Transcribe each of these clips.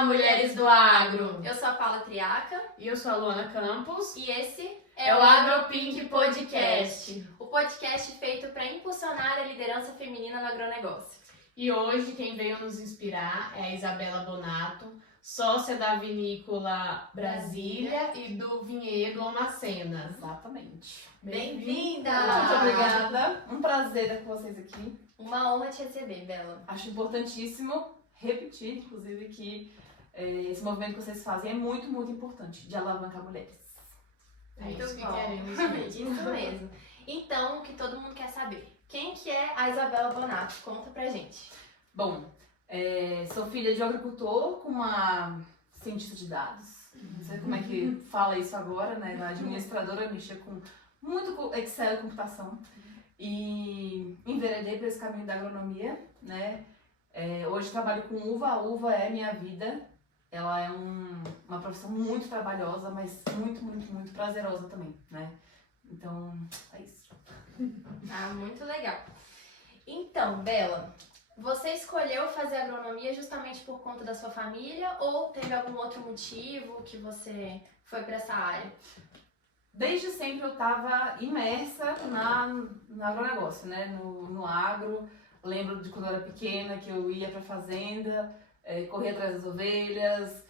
Olá, mulheres do agro! Eu sou a Paula Triaca. E eu sou a Luana Campos. E esse é o AgroPink Podcast. O podcast feito para impulsionar a liderança feminina no agronegócio. E hoje quem veio nos inspirar é a Isabela Bonato, sócia da Vinícola Brasília e do Vinhedo Almacenas. Exatamente. Bem-vinda! Muito obrigada. Um prazer estar com vocês aqui. Uma honra te receber, Bela. Acho importantíssimo repetir, inclusive, que esse movimento que vocês fazem é muito, muito importante, de alavancar mulheres. É Muito isso que bom. queremos mesmo. Isso mesmo. Então, o que todo mundo quer saber. Quem que é a Isabela Bonato? Conta pra gente. Bom, sou filha de um agricultor com uma cientista de dados. Não sei como é que fala isso agora, né? Na administradora, mexia com muito Excel e computação. E enveredei para esse caminho da agronomia, né? Hoje trabalho com uva. A uva é minha vida. Ela é uma profissão muito trabalhosa, mas muito, muito, muito prazerosa também, né? Então, é isso. Ah, muito legal. Então, Bela, você escolheu fazer agronomia justamente por conta da sua família ou teve algum outro motivo que você foi para essa área? Desde sempre eu estava imersa no agronegócio, né? No agro. Lembro de quando eu era pequena que eu ia para a fazenda, corria atrás das ovelhas,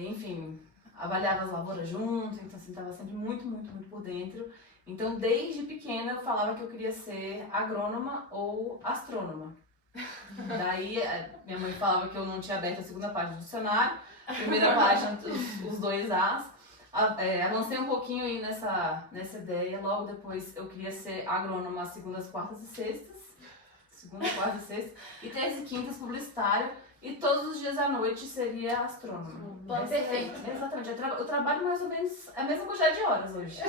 enfim, avaliava as lavouras junto, então assim, estava sempre muito, muito, muito por dentro. Então, desde pequena eu falava que eu queria ser agrônoma ou astrônoma. Daí, minha mãe falava que eu não tinha aberto a segunda página do dicionário, a primeira página, os dois As. Avancei um pouquinho aí nessa ideia, logo depois eu queria ser agrônoma segundas, quartas e sextas. Segunda, quarta e sexta. E terça e quintas publicitário. E todos os dias à noite seria astrônoma. Perfeito. Exatamente. Eu trabalho mais ou menos a mesma quantidade de horas hoje.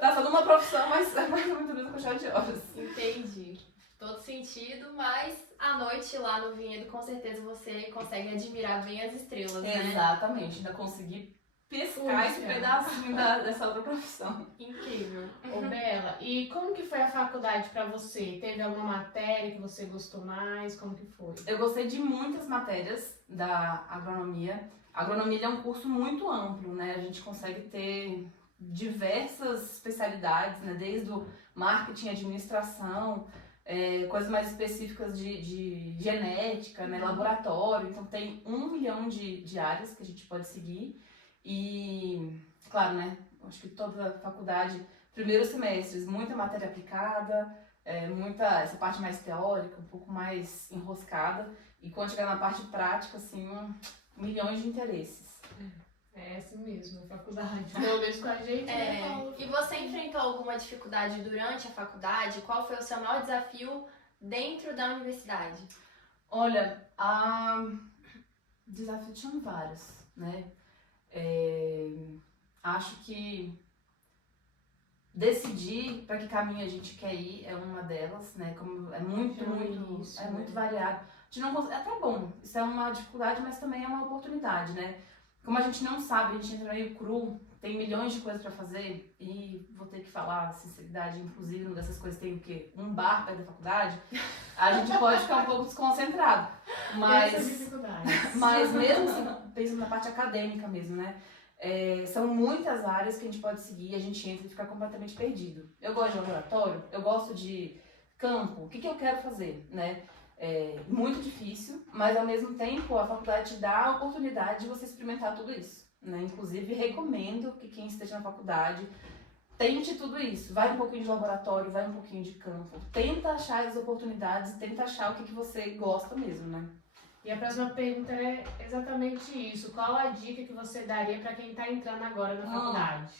Tá só numa profissão, mas é mais ou menos a mesma quantidade de horas. Entendi. Todo sentido, mas à noite lá no Vinhedo, com certeza você consegue admirar bem as estrelas, né? Exatamente. Ainda consegui pescar esse pedacinho dessa outra profissão. Incrível. Ô, Bela, e como que foi a faculdade pra você? Teve alguma matéria que você gostou mais? Como que foi? Eu gostei de muitas matérias da agronomia. A agronomia é um curso muito amplo, né? A gente consegue ter diversas especialidades, né? Desde o marketing, administração, coisas mais específicas de genética, né? Laboratório. Então tem 1 milhão de áreas que a gente pode seguir. E, claro, né? Acho que toda a faculdade, primeiros semestres, muita matéria aplicada, essa parte mais teórica, um pouco mais enroscada. E quando chegar na parte prática, assim, milhões de interesses. É assim mesmo, a faculdade. Pelo menos com a gente, né, Paula? E você enfrentou alguma dificuldade durante a faculdade? Qual foi o seu maior desafio dentro da universidade? Olha, desafios tinham vários, né? Acho que decidir para que caminho a gente quer ir é uma delas, né? Como é muito variado. A gente não é até bom, isso é uma dificuldade, mas também é uma oportunidade, né? Como a gente não sabe, a gente entra meio cru, tem milhões de coisas para fazer e vou ter que falar sinceridade, inclusive uma dessas coisas tem o quê? Um bar perto da faculdade, a gente pode ficar um pouco desconcentrado. Mas mesmo assim, pensando na parte acadêmica mesmo, né? São muitas áreas que a gente pode seguir, a gente entra e fica completamente perdido. Eu gosto de laboratório, eu gosto de campo, o que eu quero fazer, né? Muito difícil, mas ao mesmo tempo a faculdade te dá a oportunidade de você experimentar tudo isso, né? Inclusive recomendo que quem esteja na faculdade tente tudo isso, vai um pouquinho de laboratório, vai um pouquinho de campo, tenta achar as oportunidades, tenta achar o que você gosta mesmo, né? E a próxima pergunta é exatamente isso. Qual a dica que você daria para quem está entrando agora na faculdade?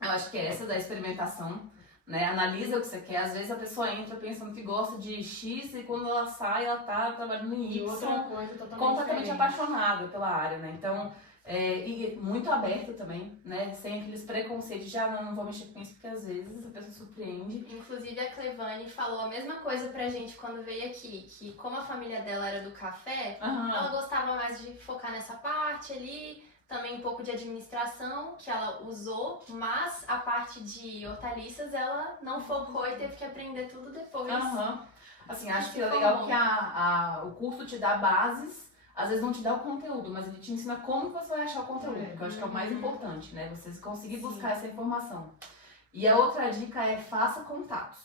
Eu acho que é essa da experimentação, né? Analisa o que você quer. Às vezes a pessoa entra pensando que gosta de X e quando ela sai, ela tá trabalhando em Y, outra coisa totalmente completamente diferente. Apaixonada pela área, né? Então, e muito aberta também, né? Sem aqueles preconceitos de, não vou mexer com isso, porque às vezes a pessoa surpreende. Inclusive a Clevane falou a mesma coisa pra gente quando veio aqui, que como a família dela era do café, ela gostava mais de focar nessa parte ali, também um pouco de administração, que ela usou, mas a parte de hortaliças ela não focou e teve que aprender tudo depois. Assim, acho que é legal que o curso te dá bases, às vezes não te dá o conteúdo, mas ele te ensina como você vai achar o conteúdo, que eu acho que é o mais importante, né? Você conseguir buscar essa informação. E a outra dica é faça contatos.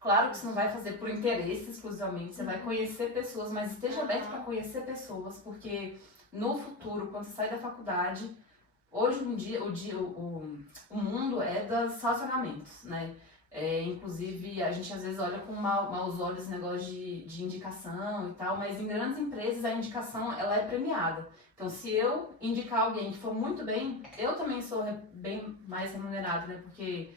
Claro que você não vai fazer por interesse exclusivamente, você vai conhecer pessoas, mas esteja aberto para conhecer pessoas, porque no futuro, quando você sair da faculdade, hoje em dia, o mundo é dos relacionamentos, né? Inclusive, a gente às vezes olha com maus olhos esse negócio de indicação e tal, mas em grandes empresas a indicação ela é premiada. Então, se eu indicar alguém que for muito bem, eu também sou bem mais remunerada, né? Porque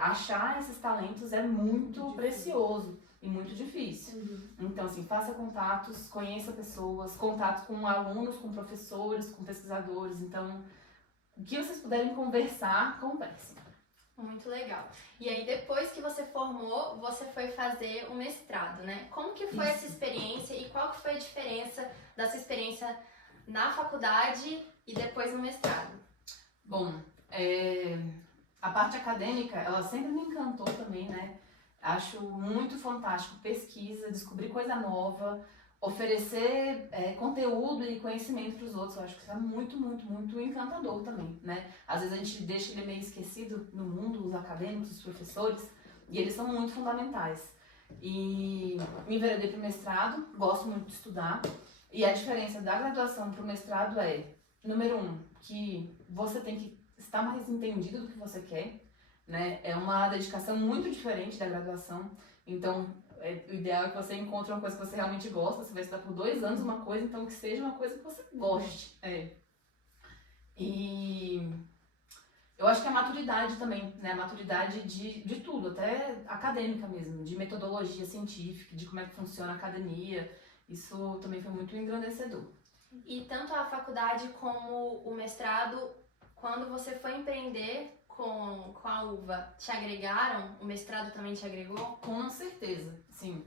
achar esses talentos é muito precioso e muito difícil. Então, assim, faça contatos, conheça pessoas, contatos com alunos, com professores, com pesquisadores. Então, o que vocês puderem conversar, conversem. Muito legal. E aí, depois que você formou, você foi fazer o mestrado, né? Como que foi essa experiência e qual que foi a diferença dessa experiência na faculdade e depois no mestrado? Bom, a parte acadêmica, ela sempre me encantou também, né? Acho muito fantástico pesquisa, descobrir coisa nova, oferecer conteúdo e conhecimento para os outros. Eu acho que isso é muito, muito, muito encantador também, né? Às vezes a gente deixa ele meio esquecido no mundo, os acadêmicos, os professores, e eles são muito fundamentais. E me enveredei para o mestrado, gosto muito de estudar, e a diferença da graduação para o mestrado é, número 1, que você tem que estar mais entendido do que você quer, né? É uma dedicação muito diferente da graduação, então o ideal é que você encontre uma coisa que você realmente gosta. Você vai estudar por 2 anos uma coisa, então que seja uma coisa que você goste. E eu acho que a maturidade também, né? A maturidade de tudo, até acadêmica mesmo, de metodologia científica, de como é que funciona a academia, isso também foi muito engrandecedor. E tanto a faculdade como o mestrado, quando você foi empreender com a uva, te agregaram? O mestrado também te agregou? Com certeza, sim.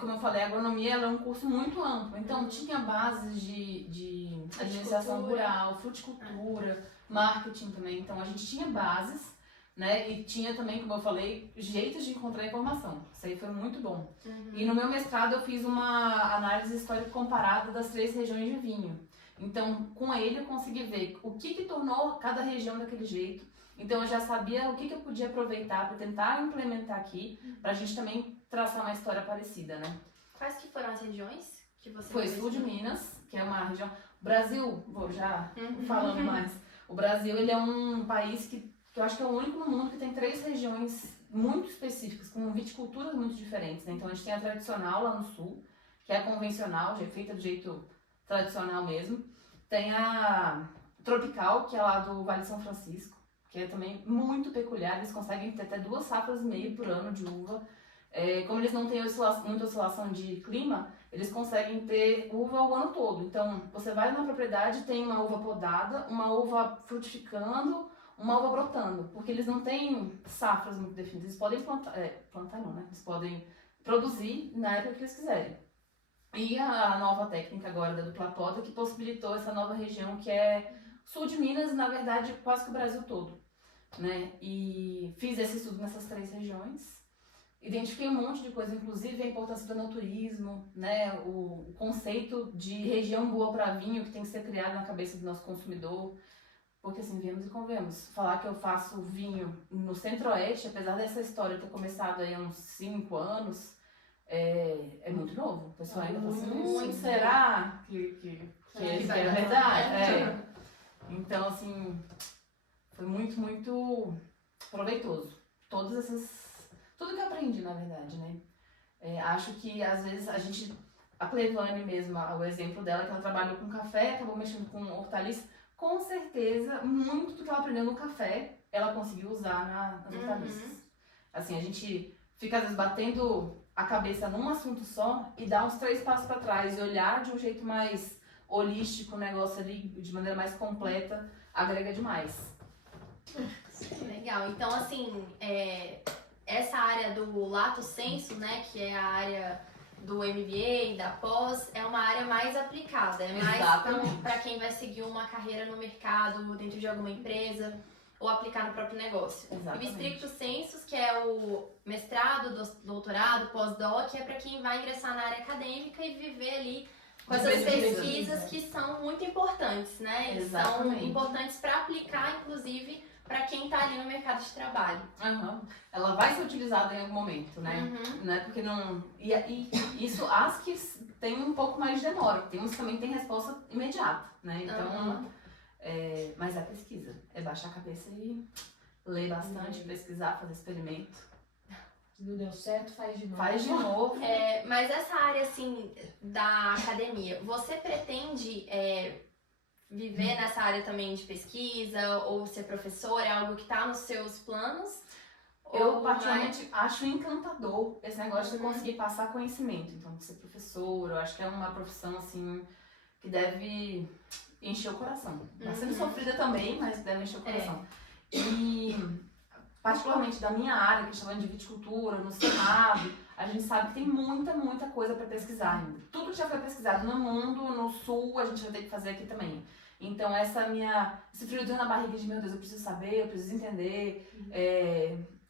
Como eu falei, a agronomia ela é um curso muito amplo, então tinha bases de administração rural, fruticultura, marketing também, então a gente tinha bases, né, e tinha também, como eu falei, jeitos de encontrar informação. Isso aí foi muito bom. E no meu mestrado eu fiz uma análise histórica comparada das 3 regiões de vinho. Então, com ele eu consegui ver o que tornou cada região daquele jeito. Então eu já sabia o que eu podia aproveitar para tentar implementar aqui, para a gente também traçar uma história parecida, né? Quais que foram as regiões que você Foi sul de Minas, que é uma região... O Brasil, vou já falando mais, o Brasil ele é um país que eu acho que é o único no mundo que tem 3 regiões muito específicas, com viticulturas muito diferentes, né? Então a gente tem a tradicional lá no sul, que é a convencional, já é feita do jeito tradicional mesmo. Tem a tropical, que é lá do Vale de São Francisco, que é também muito peculiar. Eles conseguem ter até 2,5 safras por ano de uva. Como eles não têm muita oscilação de clima, eles conseguem ter uva o ano todo. Então, você vai na propriedade, tem uma uva podada, uma uva frutificando, uma uva brotando, porque eles não têm safras muito definidas. Eles podem plantar não, né? Eles podem produzir na época que eles quiserem. E a nova técnica agora da dupla poda que possibilitou essa nova região que é sul de Minas e, na verdade, quase que o Brasil todo, né? E fiz esse estudo nessas 3 regiões, identifiquei um monte de coisa, inclusive a importância do enoturismo, né? O conceito de região boa para vinho que tem que ser criado na cabeça do nosso consumidor, porque assim, viemos e convenhamos, falar que eu faço vinho no Centro-Oeste, apesar dessa história ter começado aí há uns 5 anos, é muito novo. O pessoal ainda fala assim, será que é verdade? Então, assim, foi muito, muito proveitoso. Tudo que eu aprendi, na verdade, né? Acho que, às vezes, a Clevane mesmo, o exemplo dela, que ela trabalhou com café, acabou mexendo com hortaliça, com certeza, muito do que ela aprendeu no café, ela conseguiu usar nas hortaliças. Assim, a gente fica, às vezes, batendo a cabeça num assunto só e dar uns 3 passos para trás e olhar de um jeito mais holístico o negócio ali, de maneira mais completa, agrega demais. Legal. Então, assim, essa área do lato sensu, né, que é a área do MBA e da pós, é uma área mais aplicada, é mais para quem vai seguir uma carreira no mercado, dentro de alguma empresa, ou aplicar no próprio negócio. Exatamente. E o stricto sensus, que é o mestrado, doutorado, pós-doc, é para quem vai ingressar na área acadêmica e viver ali com essas pesquisas que são muito importantes, né? Exatamente. São importantes para aplicar, inclusive, para quem está ali no mercado de trabalho. Ela vai ser utilizada em algum momento, né? Não é porque não... E isso, as que tem um pouco mais de demora, tem uns que também tem resposta imediata, né? Então, mas é pesquisa. É baixar a cabeça e ler bastante, pesquisar, fazer experimento. Não deu certo, faz de novo. Faz de novo. Mas essa área, assim, da academia, você pretende viver nessa área também de pesquisa ou ser professora? É algo que está nos seus planos? Eu, particularmente, acho encantador esse negócio de conseguir passar conhecimento. Então, ser professora, eu acho que é uma profissão, assim, que deve encher o coração. Tá sendo sofrida também, mas deve encher o coração. E, particularmente da minha área, que é chamada de viticultura, no Senado, a gente sabe que tem muita coisa para pesquisar ainda. Tudo que já foi pesquisado no mundo, no Sul, a gente vai ter que fazer aqui também. Então, esse friozinho na barriga de, meu Deus, eu preciso saber, eu preciso entender.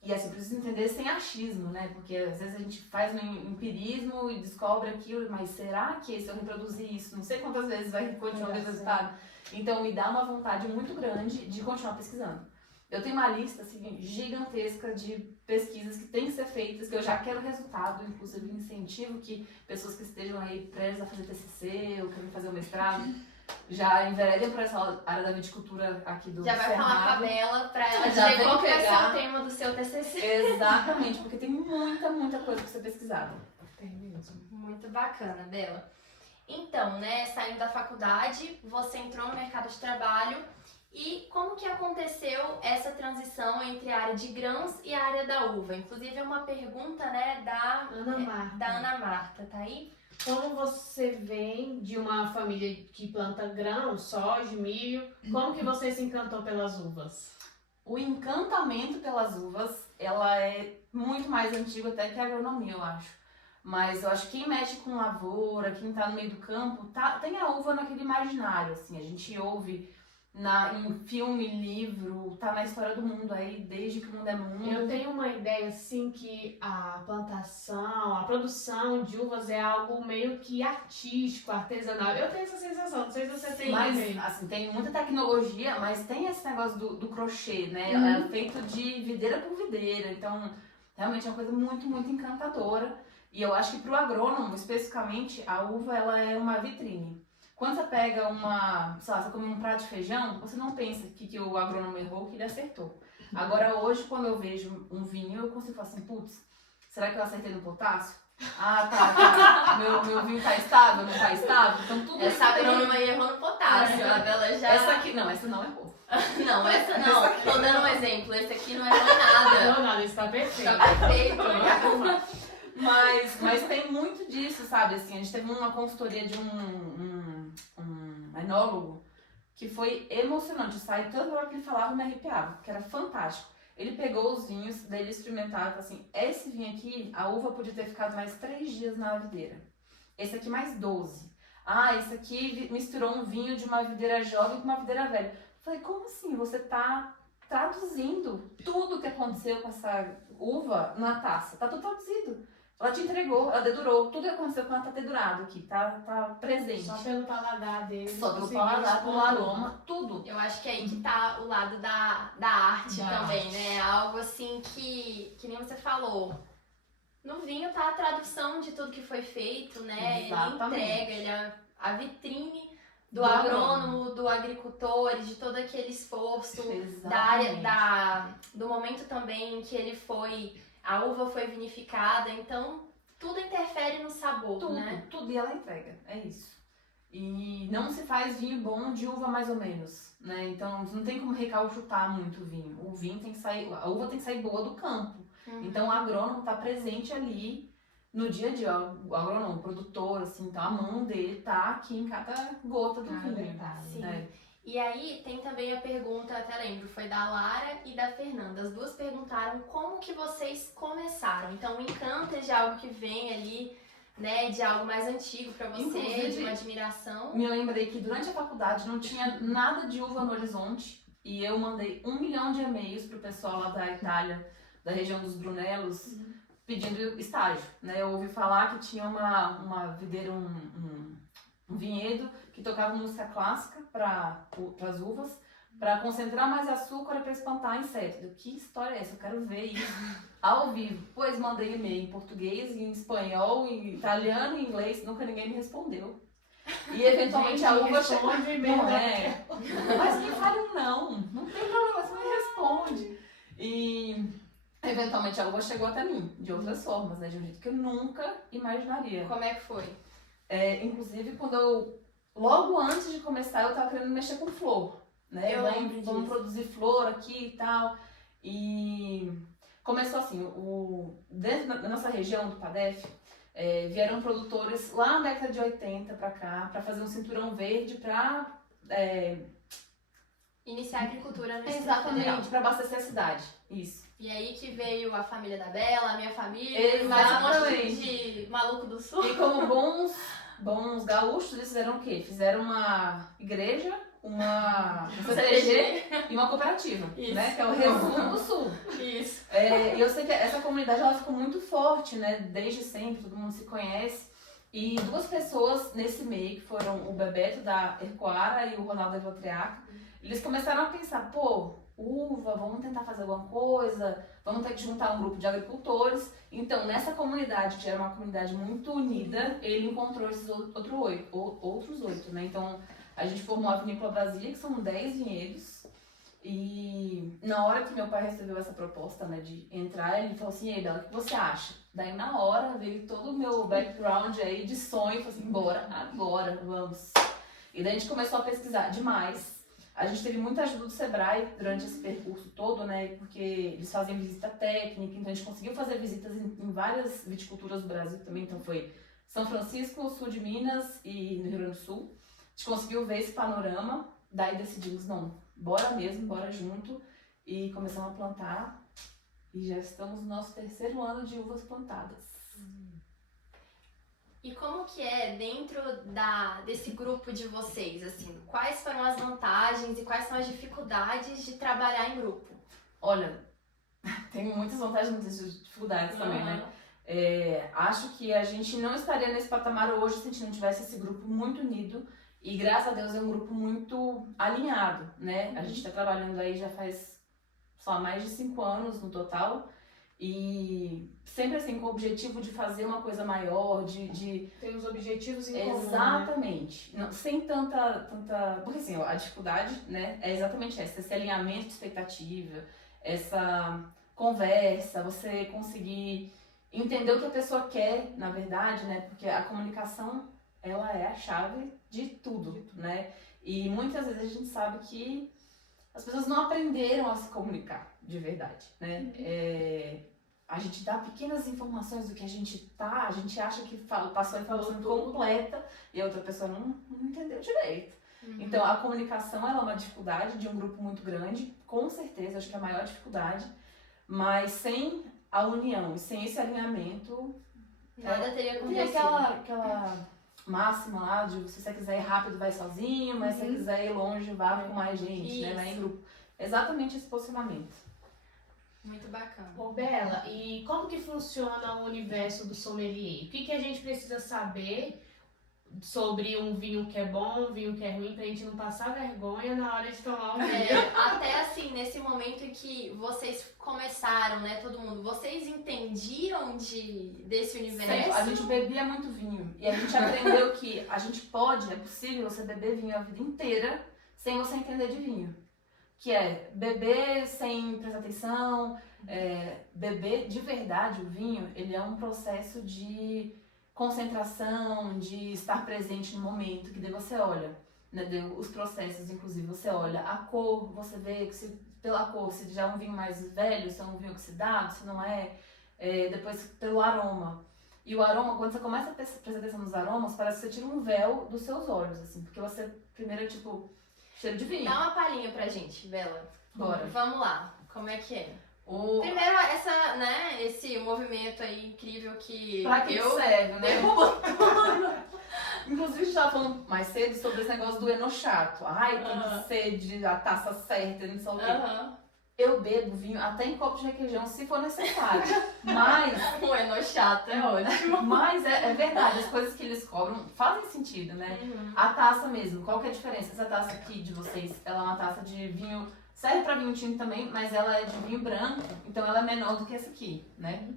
E assim, eu preciso entender sem achismo, né? Porque às vezes a gente faz um empirismo e descobre aquilo, mas será que se eu reproduzir isso, não sei quantas vezes vai continuar o mesmo resultado? Então, me dá uma vontade muito grande de continuar pesquisando. Eu tenho uma lista assim, gigantesca de pesquisas que têm que ser feitas, que eu já quero resultado, inclusive incentivo que pessoas que estejam aí presas a fazer TCC ou querem fazer o mestrado, já enveredem por essa área da viticultura aqui do Já vai Cerrado. falar com a Bela pra ela Já dizer vem qual que vai ser pegar. o tema do seu TCC. Exatamente, porque tem muita coisa pra ser pesquisada. Tem mesmo. Muito bacana, Bela. Então, né, saindo da faculdade, você entrou no mercado de trabalho. E como que aconteceu essa transição entre a área de grãos e a área da uva? Inclusive é uma pergunta, né, da Ana Marta, tá aí? Como você vem de uma família que planta grãos, soja, milho, como que você se encantou pelas uvas? O encantamento pelas uvas, ela é muito mais antiga até que a agronomia, eu acho. Mas eu acho que quem mexe com lavoura, quem tá no meio do campo, tem a uva naquele imaginário, assim. A gente ouve em filme, livro, tá na história do mundo aí, desde que o mundo é mundo. Eu tenho uma ideia, assim, que a plantação, a produção de uvas é algo meio que artístico, artesanal. Eu tenho essa sensação, não sei se você tem também. Mas, assim, tem muita tecnologia, mas tem esse negócio do crochê, né? É feito de videira por videira, então realmente é uma coisa muito encantadora. E eu acho que pro agrônomo, especificamente, a uva, ela é uma vitrine. Quando você pega sei lá, você come um prato de feijão, você não pensa que o agrônomo errou, que ele acertou. Agora hoje, quando eu vejo um vinho, eu consigo falar assim, putz, será que eu acertei no potássio? Ah, tá. Meu vinho tá estável, não tá estável? Então tudo Essa agrônoma aí errou no potássio, a Bela já... essa não errou. Não, essa não. Tô dando um exemplo, esse aqui não errou nada. Não, isso tá perfeito. Tá perfeito. Mas tem muito disso, sabe? Assim, a gente teve uma consultoria de um enólogo que foi emocionante. Sai toda hora que ele falava, eu me arrepiava, que era fantástico. Ele pegou os vinhos, daí ele experimentava assim, esse vinho aqui, a uva podia ter ficado mais 3 dias na videira. Esse aqui mais 12. Ah, esse aqui misturou um vinho de uma videira jovem com uma videira velha. Eu falei, como assim? Você tá traduzindo tudo que aconteceu com essa uva na taça. Tá tudo traduzido. Ela te entregou, ela dedurou. Tudo que aconteceu com ela tá dedurado aqui, tá presente. Só pelo paladar dele. Só pelo paladar, pelo aroma, tudo. Eu acho que é aí que tá o lado da arte também, né? Algo assim que nem você falou. No vinho tá a tradução de tudo que foi feito, né? Exatamente. Ele entrega, ele é a vitrine do agrônomo, do agricultor, de todo aquele esforço, da área, do momento também em que a uva foi vinificada, então tudo interfere no sabor, né? Tudo, e ela entrega, é isso. E não se faz vinho bom de uva mais ou menos, né? Então não tem como recauchutar muito o vinho. O vinho tem que sair, a uva tem que sair boa do campo. Então o agrônomo tá presente ali no dia a dia, o agrônomo, o produtor, assim, então a mão dele tá aqui em cada gota do vinho. Sim. E aí tem também a pergunta, até lembro, foi da Lara e da Fernanda. As duas perguntaram como que vocês começaram. Então o encanto é de algo que vem ali, né, de algo mais antigo pra você, inclusive, de uma admiração. Me lembrei que durante a faculdade não tinha nada de uva no horizonte e eu mandei 1 milhão de e-mails pro pessoal lá da Itália, da região dos Brunelos, pedindo estágio, né? Eu ouvi falar que tinha uma videira, um vinhedo que tocava música clássica para as uvas, para concentrar mais açúcar e para espantar insetos. Eu, que história é essa? Eu quero ver isso ao vivo. Pois mandei e-mail em português, em espanhol, em italiano, em inglês, nunca ninguém me respondeu. E eventualmente a uva chegou. Não é. Mas quem fala não tem problema, você me responde. E eventualmente a uva chegou até mim, de outras formas, né? De um jeito que eu nunca imaginaria. Como é que foi? Inclusive, logo antes de começar, eu tava querendo mexer com flor, né? Vamos produzir flor aqui e tal. E começou assim, dentro da nossa região do Padef, vieram produtores lá na década de 80 pra cá, pra fazer um cinturão verde pra... Iniciar a agricultura no Distrito Exatamente, Federal. pra abastecer a cidade. Isso. E aí que veio a família da Bela, a minha família, Exatamente. mais um monte de maluco do sul. E como bons gaúchos, eles fizeram o quê? Fizeram uma igreja, uma CTG e uma cooperativa, Isso. né? Que é o resumo do sul. Isso. E eu sei que essa comunidade ela ficou muito forte, né? Desde sempre, todo mundo se conhece. E duas pessoas nesse meio, que foram o Bebeto da Ercoara e o Ronaldo da Votriaca, eles começaram a pensar, uva, vamos tentar fazer alguma coisa, vamos ter que juntar um grupo de agricultores. Então, nessa comunidade, que era uma comunidade muito unida, ele encontrou esses outros 8, né? Então, a gente formou a Vinícola Brasília, que são 10 vinhedos. E na hora que meu pai recebeu essa proposta, né, de entrar, ele falou assim, ei, Bela, o que você acha? Daí, na hora, veio todo o meu background aí de sonho, falou assim, bora, agora, vamos. E daí a gente começou a pesquisar demais. A gente teve muita ajuda do Sebrae durante esse percurso todo, né? Porque eles fazem visita técnica, então a gente conseguiu fazer visitas em várias viticulturas do Brasil também. Então foi São Francisco, sul de Minas e no Rio Grande do Sul. A gente conseguiu ver esse panorama, daí decidimos, não, bora mesmo, bora junto. E começamos a plantar e já estamos no nosso 3º ano de uvas plantadas. E como que é dentro desse grupo de vocês, assim? Quais foram as vantagens e quais são as dificuldades de trabalhar em grupo? Olha, tem muitas vantagens e muitas dificuldades também, né? Acho que a gente não estaria nesse patamar hoje se a gente não tivesse esse grupo muito unido. E graças a Deus é um grupo muito alinhado, né? A gente está trabalhando aí já faz mais de 5 anos no total. E sempre assim, com o objetivo de fazer uma coisa maior, Tem os objetivos em comum, exatamente. Né? Não, sem tanta... Porque assim, a dificuldade, né, é exatamente essa. Esse alinhamento de expectativa, essa conversa, você conseguir entender o que a pessoa quer, na verdade, né? Porque a comunicação, ela é a chave de tudo, né? E muitas vezes a gente sabe que as pessoas não aprenderam a se comunicar de verdade, né? A gente dá pequenas informações do que a gente acha que passou a informação completa e a outra pessoa não entendeu direito. Então, a comunicação ela é uma dificuldade de um grupo muito grande, com certeza, acho que é a maior dificuldade, mas sem a união e sem esse alinhamento... Nada teria acontecido. Tem aquela máxima lá de se você quiser ir rápido, vai sozinho, mas se você quiser ir longe, vá com mais gente, né? Vai em grupo. Exatamente esse posicionamento. Muito bacana. Ô, Bela, e como que funciona o universo do sommelier? O que a gente precisa saber sobre um vinho que é bom, um vinho que é ruim, pra gente não passar vergonha na hora de tomar um vinho? Até assim, nesse momento em que vocês começaram, né, todo mundo, vocês entendiam desse universo? Sempre. A gente bebia muito vinho e a gente aprendeu que é possível você beber vinho a vida inteira sem você entender de vinho. Que é beber sem prestar atenção, beber de verdade o vinho, ele é um processo de concentração, de estar presente no momento, que daí você olha, né, os processos, inclusive, você olha a cor, você vê que pela cor, se já é um vinho mais velho, se é um vinho oxidado, se não é, depois pelo aroma. E o aroma, quando você começa a prestar atenção nos aromas, parece que você tira um véu dos seus olhos, assim, porque você primeiro cheiro de vinho. Dá uma palhinha pra gente, Bela. Bora. Vamos lá, como é que é? Primeiro, esse movimento aí incrível que pra que serve, né? Inclusive, a gente tava falando mais cedo sobre esse negócio do enochato. Ai, tem que ser a taça certa, não sei o quê. Eu bebo vinho até em copo de requeijão, se for necessário. Mas... Ué, no chato, é ótimo. Mas é verdade, as coisas que eles cobram fazem sentido, né? A taça mesmo, qual que é a diferença? Essa taça aqui de vocês, ela é uma taça de vinho... Serve pra vinho tinto também, mas ela é de vinho branco, então ela é menor do que essa aqui, né?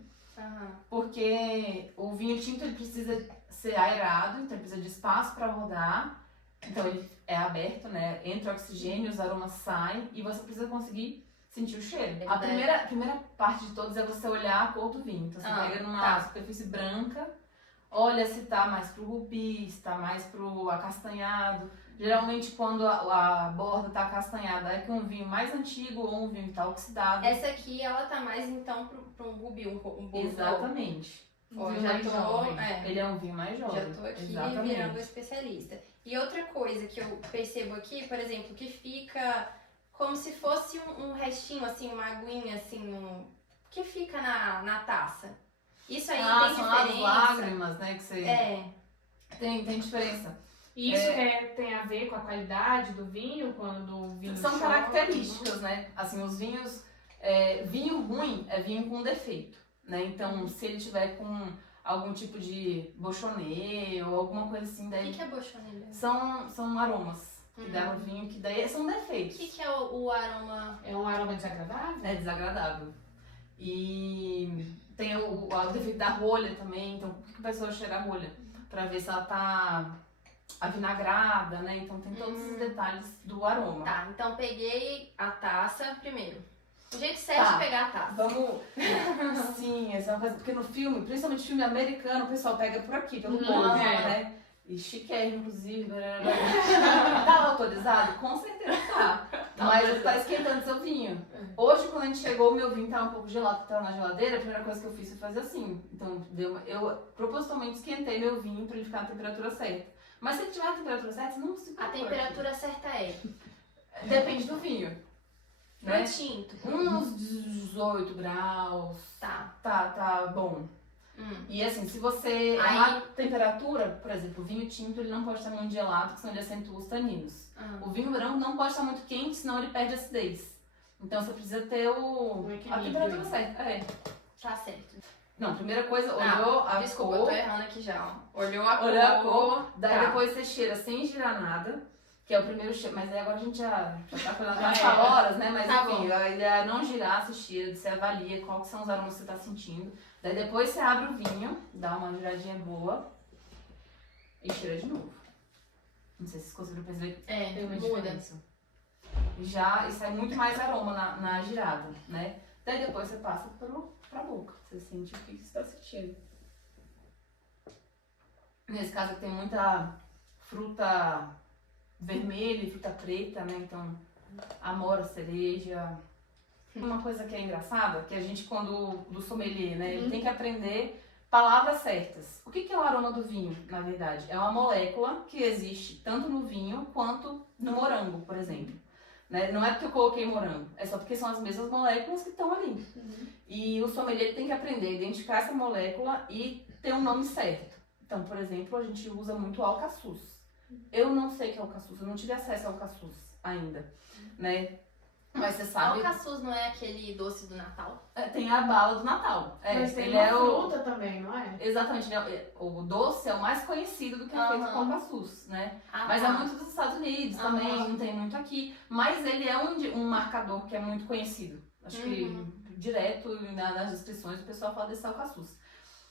Porque o vinho tinto ele precisa ser aerado, então ele precisa de espaço para rodar. Então ele é aberto, né? Entra oxigênio, os aromas saem e você precisa conseguir sentir o cheiro. A primeira parte de todos é você olhar a cor do vinho. Então você pega numa superfície branca, olha se tá mais pro rubi, se tá mais pro acastanhado. Geralmente quando a borda tá acastanhada é que um vinho mais antigo ou um vinho que tá oxidado. Essa aqui, ela tá mais então pro um rubi, um bourbon. Exatamente. Um vinho já mais tô, jovem. Ele é um vinho mais jovem. Já tô aqui Exatamente. virando especialista. E outra coisa que eu percebo aqui, por exemplo, que fica como se fosse um restinho, assim, uma aguinha, assim, que fica na taça. Isso aí tem são diferença? as lágrimas, né, que você... Tem diferença. Isso tem a ver com a qualidade do vinho, quando o vinho São chove, características, né? Assim, os vinhos... vinho ruim é vinho com defeito, né? Então, se ele tiver com algum tipo de bochonê ou alguma coisa assim, daí... O que é bochonê? São aromas que dá no vinho, que daí são defeitos. O que é o aroma? É um aroma desagradável? É desagradável. E tem o defeito da rolha também. Então, por que a pessoa cheira a rolha? Pra ver se ela tá avinagrada, né? Então tem todos os detalhes do aroma. Tá, então peguei a taça primeiro. O jeito certo de pegar a taça. Vamos... Sim, essa é uma coisa... Porque no filme, principalmente filme americano, o pessoal pega por aqui, pelo bolso, né? E chiquérrimo, inclusive. Tá autorizado? Com certeza tá. Mas tá esquentando seu vinho. Hoje, quando a gente chegou, o meu vinho tava um pouco gelado, porque tava na geladeira. A primeira coisa que eu fiz foi fazer assim. Então, eu propositalmente esquentei meu vinho pra ele ficar na temperatura certa. Mas se ele tiver a temperatura certa, você não se preocupa. A temperatura certa é? Depende do vinho. Né? No tinto. Uns 18 graus. Tá bom. E assim, se você a temperatura, por exemplo, o vinho tinto ele não pode estar muito gelado, porque senão ele acentua os taninos. O vinho branco não pode estar muito quente, senão ele perde acidez. Então você precisa ter a temperatura certa. Tá certo. Não, primeira coisa, olhou a desculpa, cor. eu tô errando aqui já. Olhou a cor. Daí depois você cheira sem girar nada, que é o primeiro cheiro. Mas aí agora a gente já tá falando mais horas, né? Mas enfim, a ideia é não girar, você cheira, você avalia qual que são os aromas que você tá sentindo. Daí depois você abre o vinho, dá uma giradinha boa e cheira de novo. Não sei se vocês conseguiram perceber. Tem uma diferença. E sai muito mais aroma na girada, né? Daí depois você passa pra boca. Você sente o que você tá sentindo. Nesse caso aqui tem muita fruta vermelha e fruta preta, né? Então, amora, cereja. Uma coisa que é engraçada, que a gente do sommelier, né? Ele tem que aprender palavras certas. O que é o aroma do vinho, na verdade? É uma molécula que existe tanto no vinho quanto no morango, por exemplo. Né? Não é porque eu coloquei morango, é só porque são as mesmas moléculas que estão ali. E o sommelier tem que aprender a identificar essa molécula e ter um nome certo. Então, por exemplo, a gente usa muito alcaçuz. Eu não sei o que é alcaçuz, eu não tive acesso ao alcaçuz ainda, né? Mas você sabe... Alcaçuz não é aquele doce do Natal? Tem a bala do Natal. Mas tem uma fruta também, não é? Exatamente. O doce é o mais conhecido do que é feito com alcaçuz, né? Mas é muito dos Estados Unidos também, não tem muito aqui. Mas ele é um marcador que é muito conhecido. Acho que direto nas descrições o pessoal fala desse alcaçuz.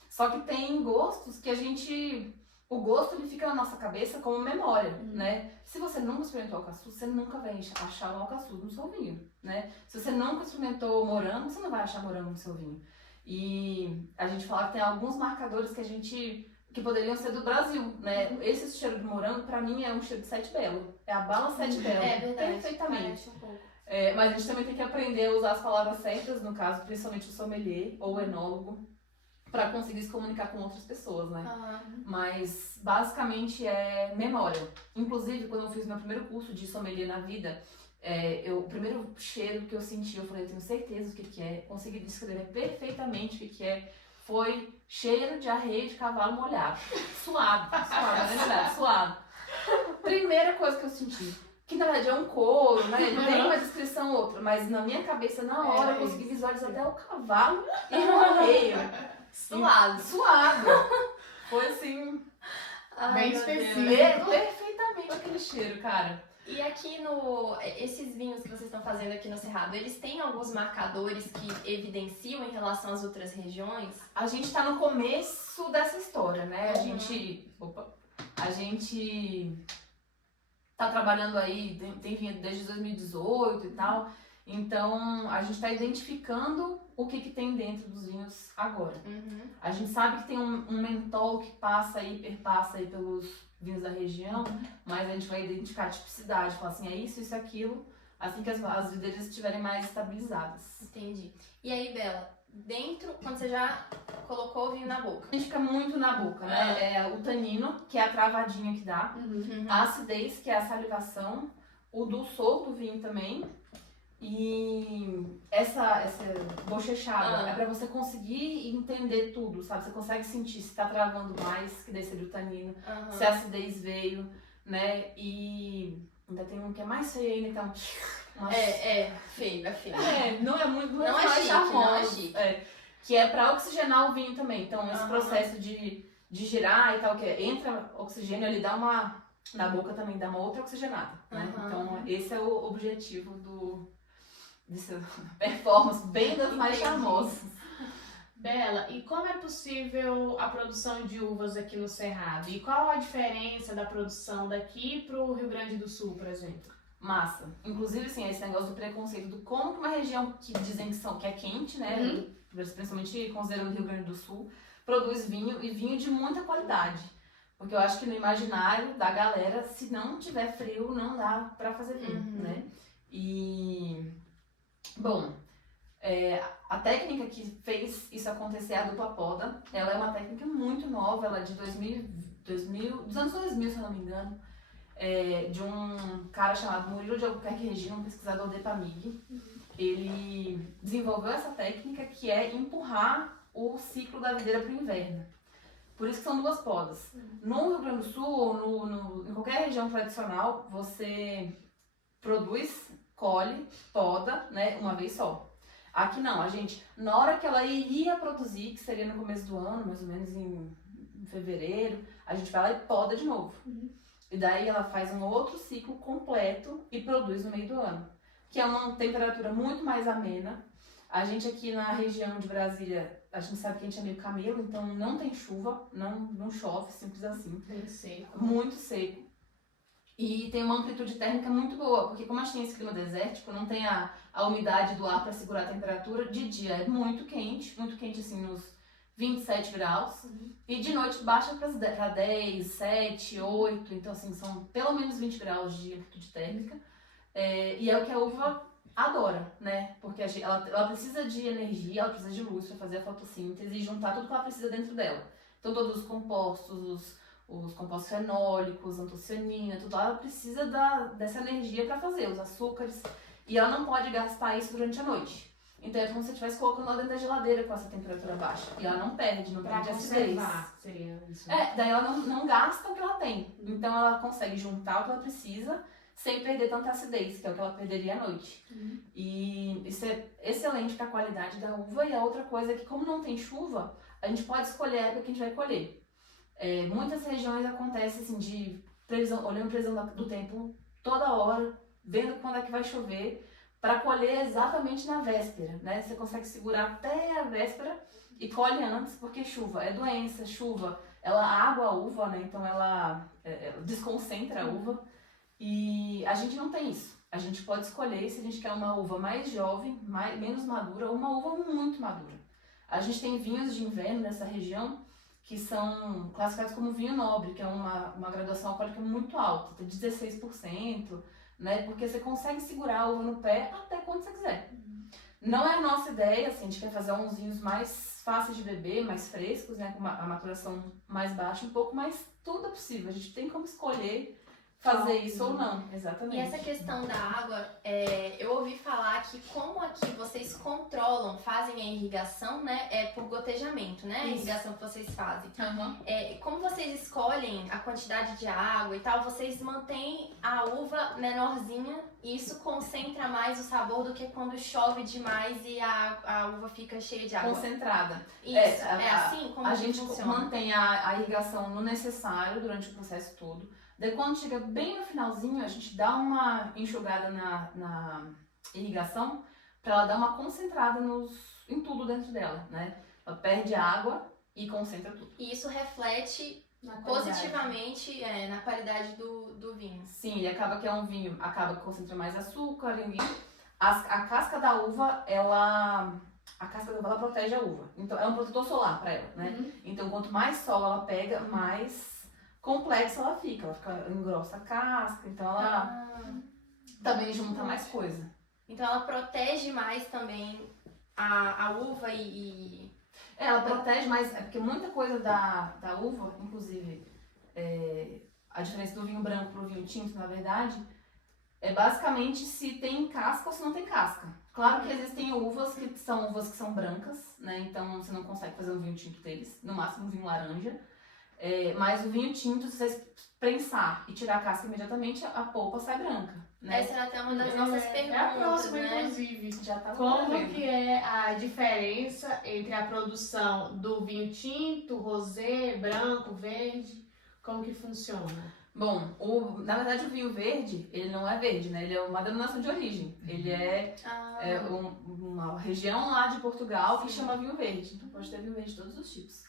Só que tem gostos que a gente... O gosto ele fica na nossa cabeça como memória, né? Se você nunca experimentou alcaçuz, você nunca vai achar um alcaçuz no seu vinho, né? Se você nunca experimentou morango, você não vai achar morango no seu vinho. E a gente fala que tem alguns marcadores que poderiam ser do Brasil, né? Esse cheiro de morango, pra mim, é um cheiro de Sete Belo. É a bala Sete Belo. É verdade. Perfeitamente. Mas a gente também tem que aprender a usar as palavras certas, no caso, principalmente o sommelier ou o enólogo, para conseguir se comunicar com outras pessoas, né? Mas basicamente é memória. Inclusive, quando eu fiz meu primeiro curso de sommelier na vida, o primeiro cheiro que eu senti, eu falei, eu tenho certeza do que é, consegui descrever perfeitamente o que é, foi cheiro de arreio de cavalo molhado. Suado. Primeira coisa que eu senti. que na verdade é um couro, né? Tem uma descrição outra, mas na minha cabeça, na hora, eu consegui visualizar até o cavalo e o arreio. Suado. Foi assim... Bem específico. Perfeitamente aquele cheiro, cara. E aqui esses vinhos que vocês estão fazendo aqui no Cerrado, eles têm alguns marcadores que evidenciam em relação às outras regiões? A gente tá no começo dessa história, né? A gente tá trabalhando aí, tem vindo desde 2018 e tal. Então, a gente está identificando o que tem dentro dos vinhos agora. A gente sabe que tem um mentol que perpassa aí pelos vinhos da região, mas a gente vai identificar a tipicidade, falar assim, é isso, aquilo, assim que as videiras estiverem mais estabilizadas. Entendi. E aí, Bela, quando você já colocou o vinho na boca? A gente fica muito na boca, né? É o tanino, que é a travadinha que dá, a acidez, que é a salivação, o dulçor do vinho também, e essa bochechada é pra você conseguir entender tudo, sabe? Você consegue sentir se tá travando mais, que daí seria o tanino, se a acidez veio, né? E ainda tem um que é mais feio ainda, então... Feio. Não é muito, não é chique, charmoso, não é chique. Que é pra oxigenar o vinho também, então esse processo de girar e tal, que entra oxigênio, ele dá na boca também, dá uma outra oxigenada, né? Então esse é o objetivo dessa performance, bem das mais charmosas. Bela, e como é possível a produção de uvas aqui no Cerrado? E qual a diferença da produção daqui pro Rio Grande do Sul, por exemplo? Massa. Inclusive, assim, esse negócio do preconceito do como que uma região que dizem que é quente, né? Principalmente considerando o Rio Grande do Sul, produz vinho e vinho de muita qualidade. Porque eu acho que no imaginário da galera, se não tiver frio, não dá pra fazer vinho, né? E... Bom, a técnica que fez isso acontecer é a dupla poda. Ela é uma técnica muito nova, ela é de dos anos 2000, se eu não me engano, de um cara chamado Murilo de Albuquerque Regina, um pesquisador do EPAMIG. Ele desenvolveu essa técnica que é empurrar o ciclo da videira para o inverno. Por isso que são duas podas. No Rio Grande do Sul ou em qualquer região tradicional, você produz, colhe, poda, né, uma vez só. Aqui não, a gente, na hora que ela iria produzir, que seria no começo do ano, mais ou menos em fevereiro, a gente vai lá e poda de novo. E daí ela faz um outro ciclo completo e produz no meio do ano. Que é uma temperatura muito mais amena. A gente aqui na região de Brasília, a gente sabe que a gente é meio camelo, então não tem chuva, não chove, simples assim. Muito seco. Muito seco. E tem uma amplitude térmica muito boa, porque como a gente tem esse clima desértico, não tem a umidade do ar para segurar a temperatura, de dia é muito quente assim nos 27 graus, e de noite baixa para 10, 7, 8, então assim, são pelo menos 20 graus de amplitude térmica, e é o que a uva adora, né? Porque ela precisa de energia, ela precisa de luz para fazer a fotossíntese e juntar tudo que ela precisa dentro dela. Então todos os compostos, os compostos fenólicos, antocianina, tudo ela precisa dessa energia para fazer, os açúcares, e ela não pode gastar isso durante a noite. Então é como se você estivesse colocando ela dentro da geladeira com essa temperatura baixa. E ela não perde acidez. Seria isso. Daí ela não gasta o que ela tem. Então ela consegue juntar o que ela precisa sem perder tanta acidez, que é o que ela perderia à noite. E isso é excelente para a qualidade da uva. E a outra coisa é que, como não tem chuva, a gente pode escolher a época que a gente vai colher. Muitas regiões acontece assim, de previsão, olhando a previsão do tempo toda hora, vendo quando é que vai chover, para colher exatamente na véspera, né? Você consegue segurar até a véspera e colhe antes, porque chuva é doença, chuva, ela água a uva, né? Então ela desconcentra a uva, e a gente não tem isso. A gente pode escolher se a gente quer uma uva mais jovem, menos madura, ou uma uva muito madura. A gente tem vinhos de inverno nessa região que são classificados como vinho nobre, que é uma graduação alcoólica muito alta, tem 16%, né? Porque você consegue segurar a uva no pé até quando você quiser. Não é a nossa ideia, assim, a gente quer fazer uns vinhos mais fáceis de beber, mais frescos, né? Com a maturação mais baixa um pouco, mas tudo é possível. A gente tem como escolher fazer isso ou não. Exatamente. E essa questão da água, eu ouvi falar que como aqui vocês controlam, fazem a irrigação, né? É por gotejamento, né? A irrigação que vocês fazem. Como vocês escolhem a quantidade de água e tal, vocês mantêm a uva menorzinha e isso concentra mais o sabor do que quando chove demais e a uva fica cheia de água. Concentrada. Isso, assim como a gente funciona? mantém a irrigação no necessário durante o processo todo. Daí quando chega bem no finalzinho, a gente dá uma enxugada na irrigação para ela dar uma concentrada em tudo dentro dela, né? Ela perde água e concentra tudo. E isso reflete positivamente na qualidade do vinho. Sim, ele acaba que é um vinho, acaba que concentra mais açúcar e vinho. A casca da uva, ela protege a uva. Então é um protetor solar para ela, né? Então quanto mais sol ela pega, mais complexa ela fica engrossa a casca, então ela também junta mais coisa. Então ela protege mais também a uva e... Ela protege mais, porque muita coisa da uva, inclusive a diferença do vinho branco pro vinho tinto, na verdade, é basicamente se tem casca ou se não tem casca. Claro que existem uvas que são brancas, né? Então você não consegue fazer um vinho tinto deles, no máximo um vinho laranja. Mas o vinho tinto, se você prensar e tirar a casca imediatamente, a polpa sai branca, né? Essa era até uma das nossas perguntas, É a próxima, né? inclusive. Já tá Como que é a diferença entre a produção do vinho tinto, rosé, branco, verde? Como que funciona? Bom, na verdade o vinho verde, ele não é verde, né? Ele é uma denominação de origem. Ele é uma região lá de Portugal que chama vinho verde. Então pode ter vinho verde de todos os tipos.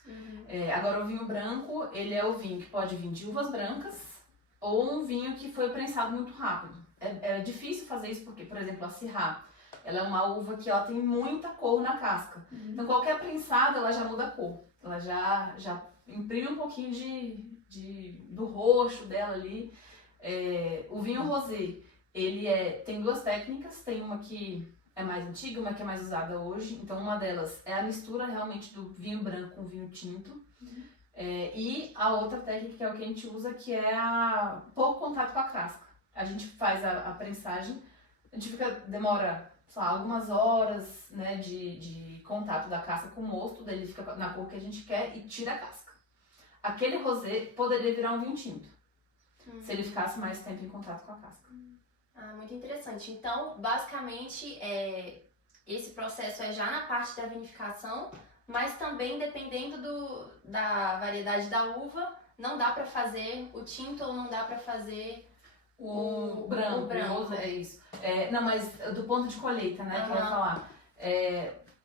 Agora o vinho branco, ele é o vinho que pode vir de uvas brancas ou um vinho que foi prensado muito rápido. É difícil fazer isso porque, por exemplo, a Syrah, ela é uma uva que ela tem muita cor na casca. Então qualquer prensado, ela já muda a cor. Ela já imprime um pouquinho do roxo dela ali. O vinho rosé, ele tem duas técnicas. Tem uma que é mais antiga, uma que é mais usada hoje. Então uma delas é a mistura realmente do vinho branco com vinho tinto. E a outra técnica que é o que a gente usa, que é pouco contato com a casca. A gente faz a prensagem, a gente demora, sei lá, algumas horas, né, de contato da casca com o mosto, daí ele fica na cor que a gente quer e tira a casca. Aquele rosé poderia virar um vinho tinto, se ele ficasse mais tempo em contato com a casca. Muito interessante. Então, basicamente, esse processo é já na parte da vinificação, mas também dependendo da variedade da uva, não dá para fazer o tinto ou não dá para fazer o branco. É isso. Não, mas do ponto de colheita, né, que eu ia falar.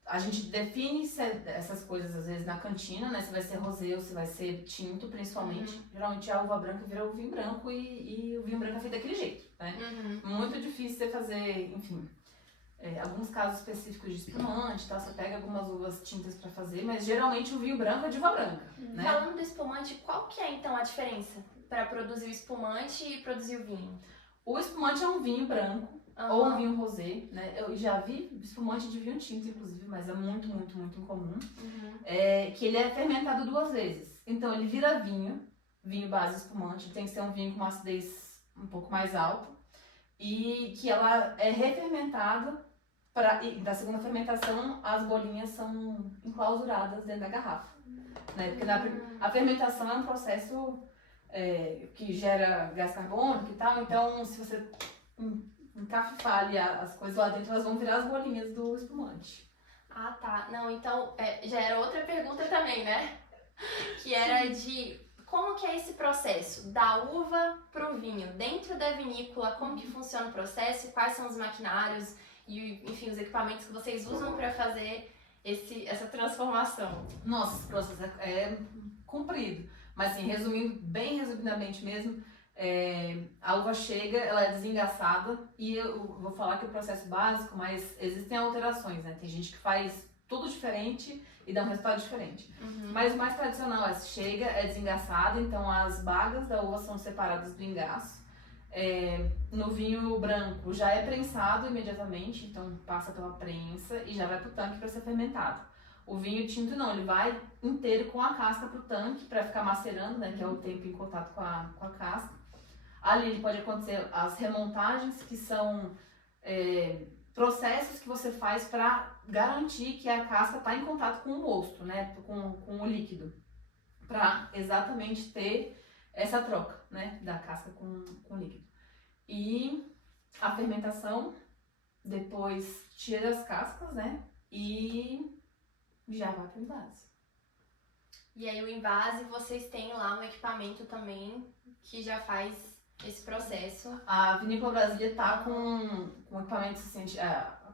A gente define essas coisas às vezes na cantina, né? Se vai ser rosé ou se vai ser tinto, principalmente. Geralmente a uva branca vira o vinho branco e o vinho branco é feito daquele jeito, né? Muito difícil você fazer, enfim, alguns casos específicos de espumante, tá? Você pega algumas uvas tintas pra fazer, mas geralmente o vinho branco é de uva branca, né? Falando do espumante, qual que é então a diferença para produzir o espumante e produzir o vinho? O espumante é um vinho branco. Ou um vinho rosé, né? Eu já vi espumante de vinho tinto, inclusive, mas é muito, muito, muito incomum. Que ele é fermentado 2 vezes. Então ele vira vinho base espumante, tem que ser um vinho com uma acidez um pouco mais alta. E que ela é refermentada, e da segunda fermentação as bolinhas são enclausuradas dentro da garrafa. Né? Porque a fermentação é um processo que gera gás carbônico e tal, então se você encafifar ali as coisas lá dentro, elas vão virar as bolinhas do espumante. Tá. Não, então, já era outra pergunta também, né? Que era de como que é esse processo da uva pro vinho? Dentro da vinícola, como que funciona o processo? Quais são os maquinários e, enfim, os equipamentos que vocês usam para fazer essa transformação? Nossa, esse processo é comprido. Mas, assim, resumindo, bem resumidamente mesmo, a uva chega, ela é desengaçada e eu vou falar que é o processo básico, mas existem alterações, né? Tem gente que faz tudo diferente e dá um resultado diferente. Mas o mais tradicional chega, é desengaçada, então as bagas da uva são separadas do engaço. No vinho branco já é prensado imediatamente, então passa pela prensa e já vai pro tanque para ser fermentado. O vinho tinto não, ele vai inteiro com a casca pro tanque para ficar macerando, né? Que é o tempo em contato com a casca. Ali pode acontecer as remontagens, que são processos que você faz para garantir que a casca está em contato com o mosto, né, com o líquido, para exatamente ter essa troca, né, da casca com o líquido. E a fermentação, depois tira as cascas, né, e já vai para o invase. E aí o invase, vocês têm lá um equipamento também que já faz esse processo. A Vinícola Brasília está com equipamento assim,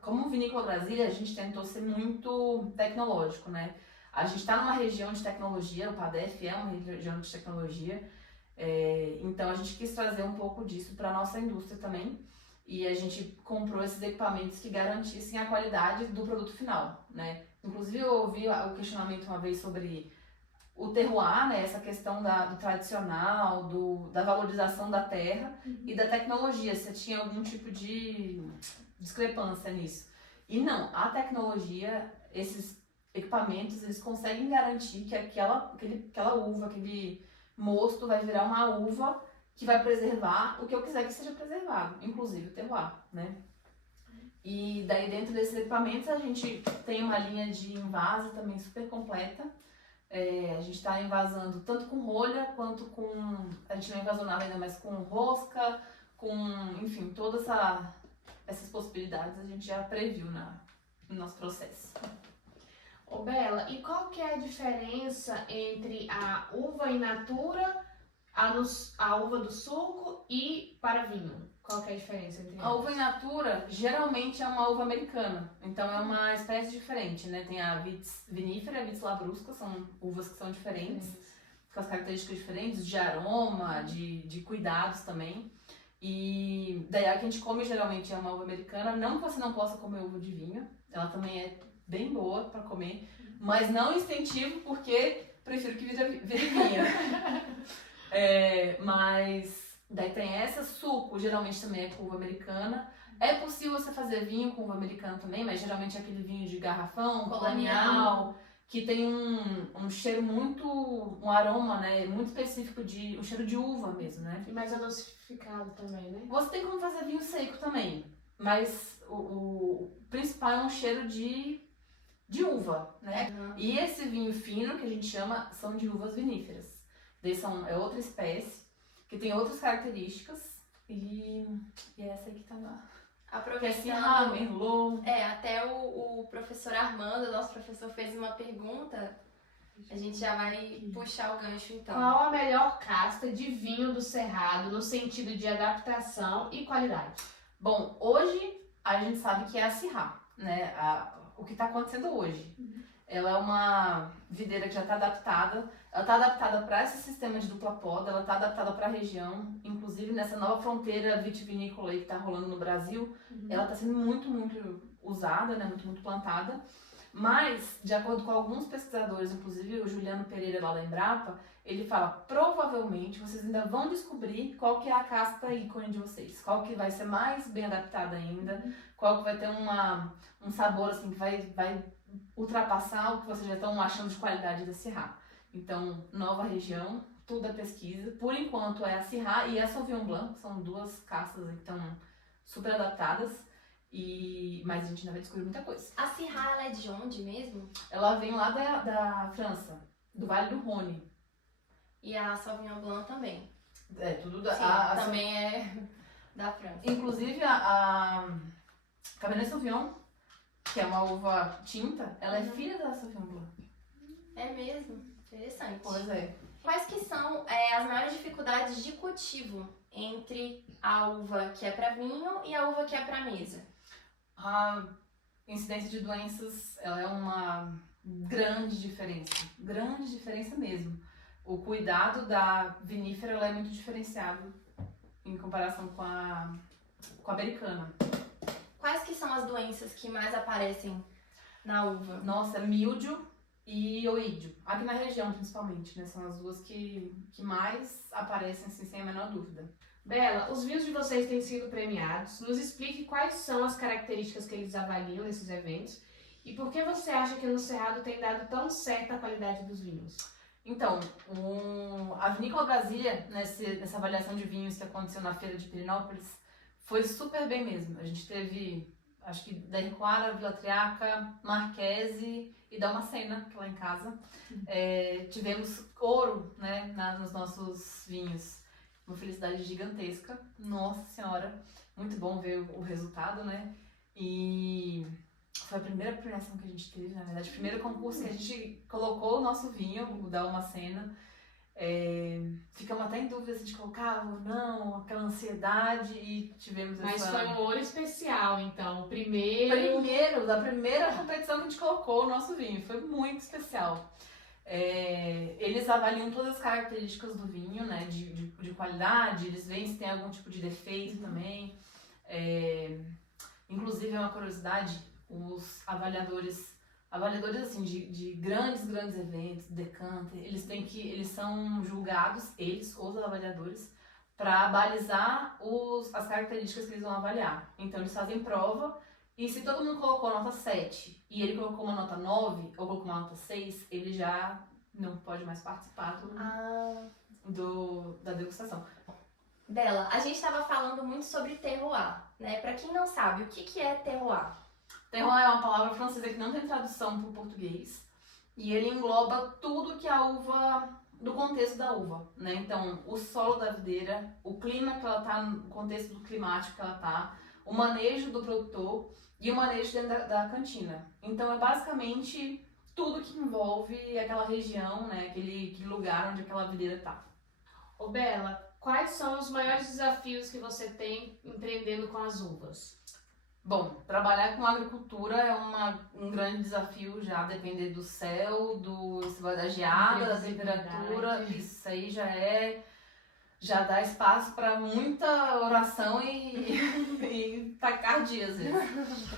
como Vinícola Brasília, a gente tentou ser muito tecnológico, né? A gente está numa região de tecnologia, o PADEF é uma região de tecnologia, então a gente quis trazer um pouco disso para a nossa indústria também, e a gente comprou esses equipamentos que garantissem a qualidade do produto final, né? Inclusive eu ouvi o questionamento uma vez sobre o terroir, né, essa questão do tradicional, da valorização da terra e da tecnologia, se tinha algum tipo de discrepância nisso. E não, a tecnologia, esses equipamentos, eles conseguem garantir que aquela uva, aquele mosto vai virar uma uva que vai preservar o que eu quiser que seja preservado, inclusive o terroir, né? E daí dentro desses equipamentos a gente tem uma linha de invase também super completa. A gente está invasando tanto com rolha quanto com... A gente não invasou nada ainda, mas com rosca, enfim, todas essas possibilidades a gente já previu no nosso processo. Ô Bela, e qual que é a diferença entre a uva in natura, a uva do suco e para vinho? Qual que é a diferença entre elas? A uva in natura geralmente é uma uva americana, então é uma espécie diferente, né? Tem a Vitis vinifera e a Vitis labrusca, são uvas que são diferentes, com as características diferentes de aroma, de cuidados também. E daí a que a gente come geralmente é uma uva americana, não que você não possa comer uva de vinho, ela também é bem boa para comer, mas não incentivo porque prefiro que vire vinho. Mas daí tem essa, suco geralmente também é com uva americana. É possível você fazer vinho com uva americana também, mas geralmente é aquele vinho de garrafão, colonial, que tem um cheiro muito, um aroma, né, muito específico, um cheiro de uva mesmo, né? E mais adocificado também, né? Você tem como fazer vinho seco também, mas o principal é um cheiro de uva, né? E esse vinho fino, que a gente chama, são de uvas viníferas. É outra espécie, que tem outras características, e essa aqui tá lá. Aproveitando, Merlot. Até o professor Armando, nosso professor, fez uma pergunta, a gente já vai puxar o gancho então. Qual a melhor casta de vinho do Cerrado no sentido de adaptação e qualidade? Bom, hoje a gente sabe que é a Syrah, né? O que está acontecendo hoje. Ela é uma videira que já está adaptada. Ela está adaptada para esse sistema de dupla poda, ela está adaptada para a região, inclusive nessa nova fronteira vitivinícola aí que está rolando no Brasil. Ela está sendo muito, muito usada, né? Muito, muito plantada. Mas, de acordo com alguns pesquisadores, inclusive o Juliano Pereira lá da Embrapa, ele fala, provavelmente vocês ainda vão descobrir qual que é a casta ícone de vocês, qual que vai ser mais bem adaptada ainda, qual que vai ter um sabor assim que vai ultrapassar o que vocês já estão achando de qualidade da Syrah. Então, nova região, tudo é pesquisa. Por enquanto é a Syrah e a Sauvignon Blanc, são duas castas que estão super adaptadas. Mas a gente ainda vai descobrir muita coisa. A Syrah, ela é de onde mesmo? Ela vem lá da França, do Vale do Rhône. E a Sauvignon Blanc também? É, tudo também é da França. Inclusive a Cabernet Sauvignon, que é uma uva tinta, ela é filha da Sauvignon Blanc. É mesmo? Interessante. Pois é. Quais que são as maiores dificuldades de cultivo entre a uva que é para vinho e a uva que é para mesa? A incidência de doenças, ela é uma grande diferença mesmo. O cuidado da vinífera, ela é muito diferenciado em comparação com a americana. Quais que são as doenças que mais aparecem na uva? Nossa, míldio e oídio. Aqui na região, principalmente, né? São as duas que mais aparecem, assim, sem a menor dúvida. Bela, os vinhos de vocês têm sido premiados. Nos explique quais são as características que eles avaliam nesses eventos e por que você acha que no Cerrado tem dado tão certo a qualidade dos vinhos? Então, a Vinícola Brasília, nessa avaliação de vinhos que aconteceu na feira de Pirenópolis, foi super bem mesmo. A gente teve, acho que da Ricoara, Vila Triaca, Marquese e Dalmacena, que é lá em casa. Tivemos ouro, né, nos nossos vinhos. Uma felicidade gigantesca. Nossa Senhora, muito bom ver o resultado, né? E foi a primeira premiação que a gente teve, na verdade, o primeiro concurso que a gente colocou o nosso vinho, o Dalmacena. Ficamos até em dúvida se a gente colocava ou não, aquela ansiedade, e tivemos Mas essa... foi um ouro especial, então, primeiro... Da primeira competição que a gente colocou o nosso vinho, foi muito especial. Eles avaliam todas as características do vinho, né, de qualidade, eles veem se tem algum tipo de defeito também. Inclusive, é uma curiosidade, os avaliadores assim, de grandes eventos, Decanter, eles são julgados, os avaliadores, para balizar as características que eles vão avaliar. Então, eles fazem prova, e se todo mundo colocou a nota 7 e ele colocou uma nota 9 ou colocou uma nota 6, ele já não pode mais participar da degustação. Bela, a gente estava falando muito sobre terroir, né? Para quem não sabe, o que é terroir? Terroir é uma palavra francesa que não tem tradução para o português, e ele engloba tudo que a uva, do contexto da uva, né? Então, o solo da videira, o clima que ela tá, o contexto climático que ela tá, o manejo do produtor e o manejo dentro da cantina. Então, é basicamente tudo que envolve aquela região, né? Aquele lugar onde aquela videira tá. Ô Bela, quais são os maiores desafios que você tem empreendendo com as uvas? Bom, trabalhar com agricultura é um grande desafio, já depender do céu, da geada, da temperatura, isso aí já dá espaço para muita oração e taquicardia às vezes.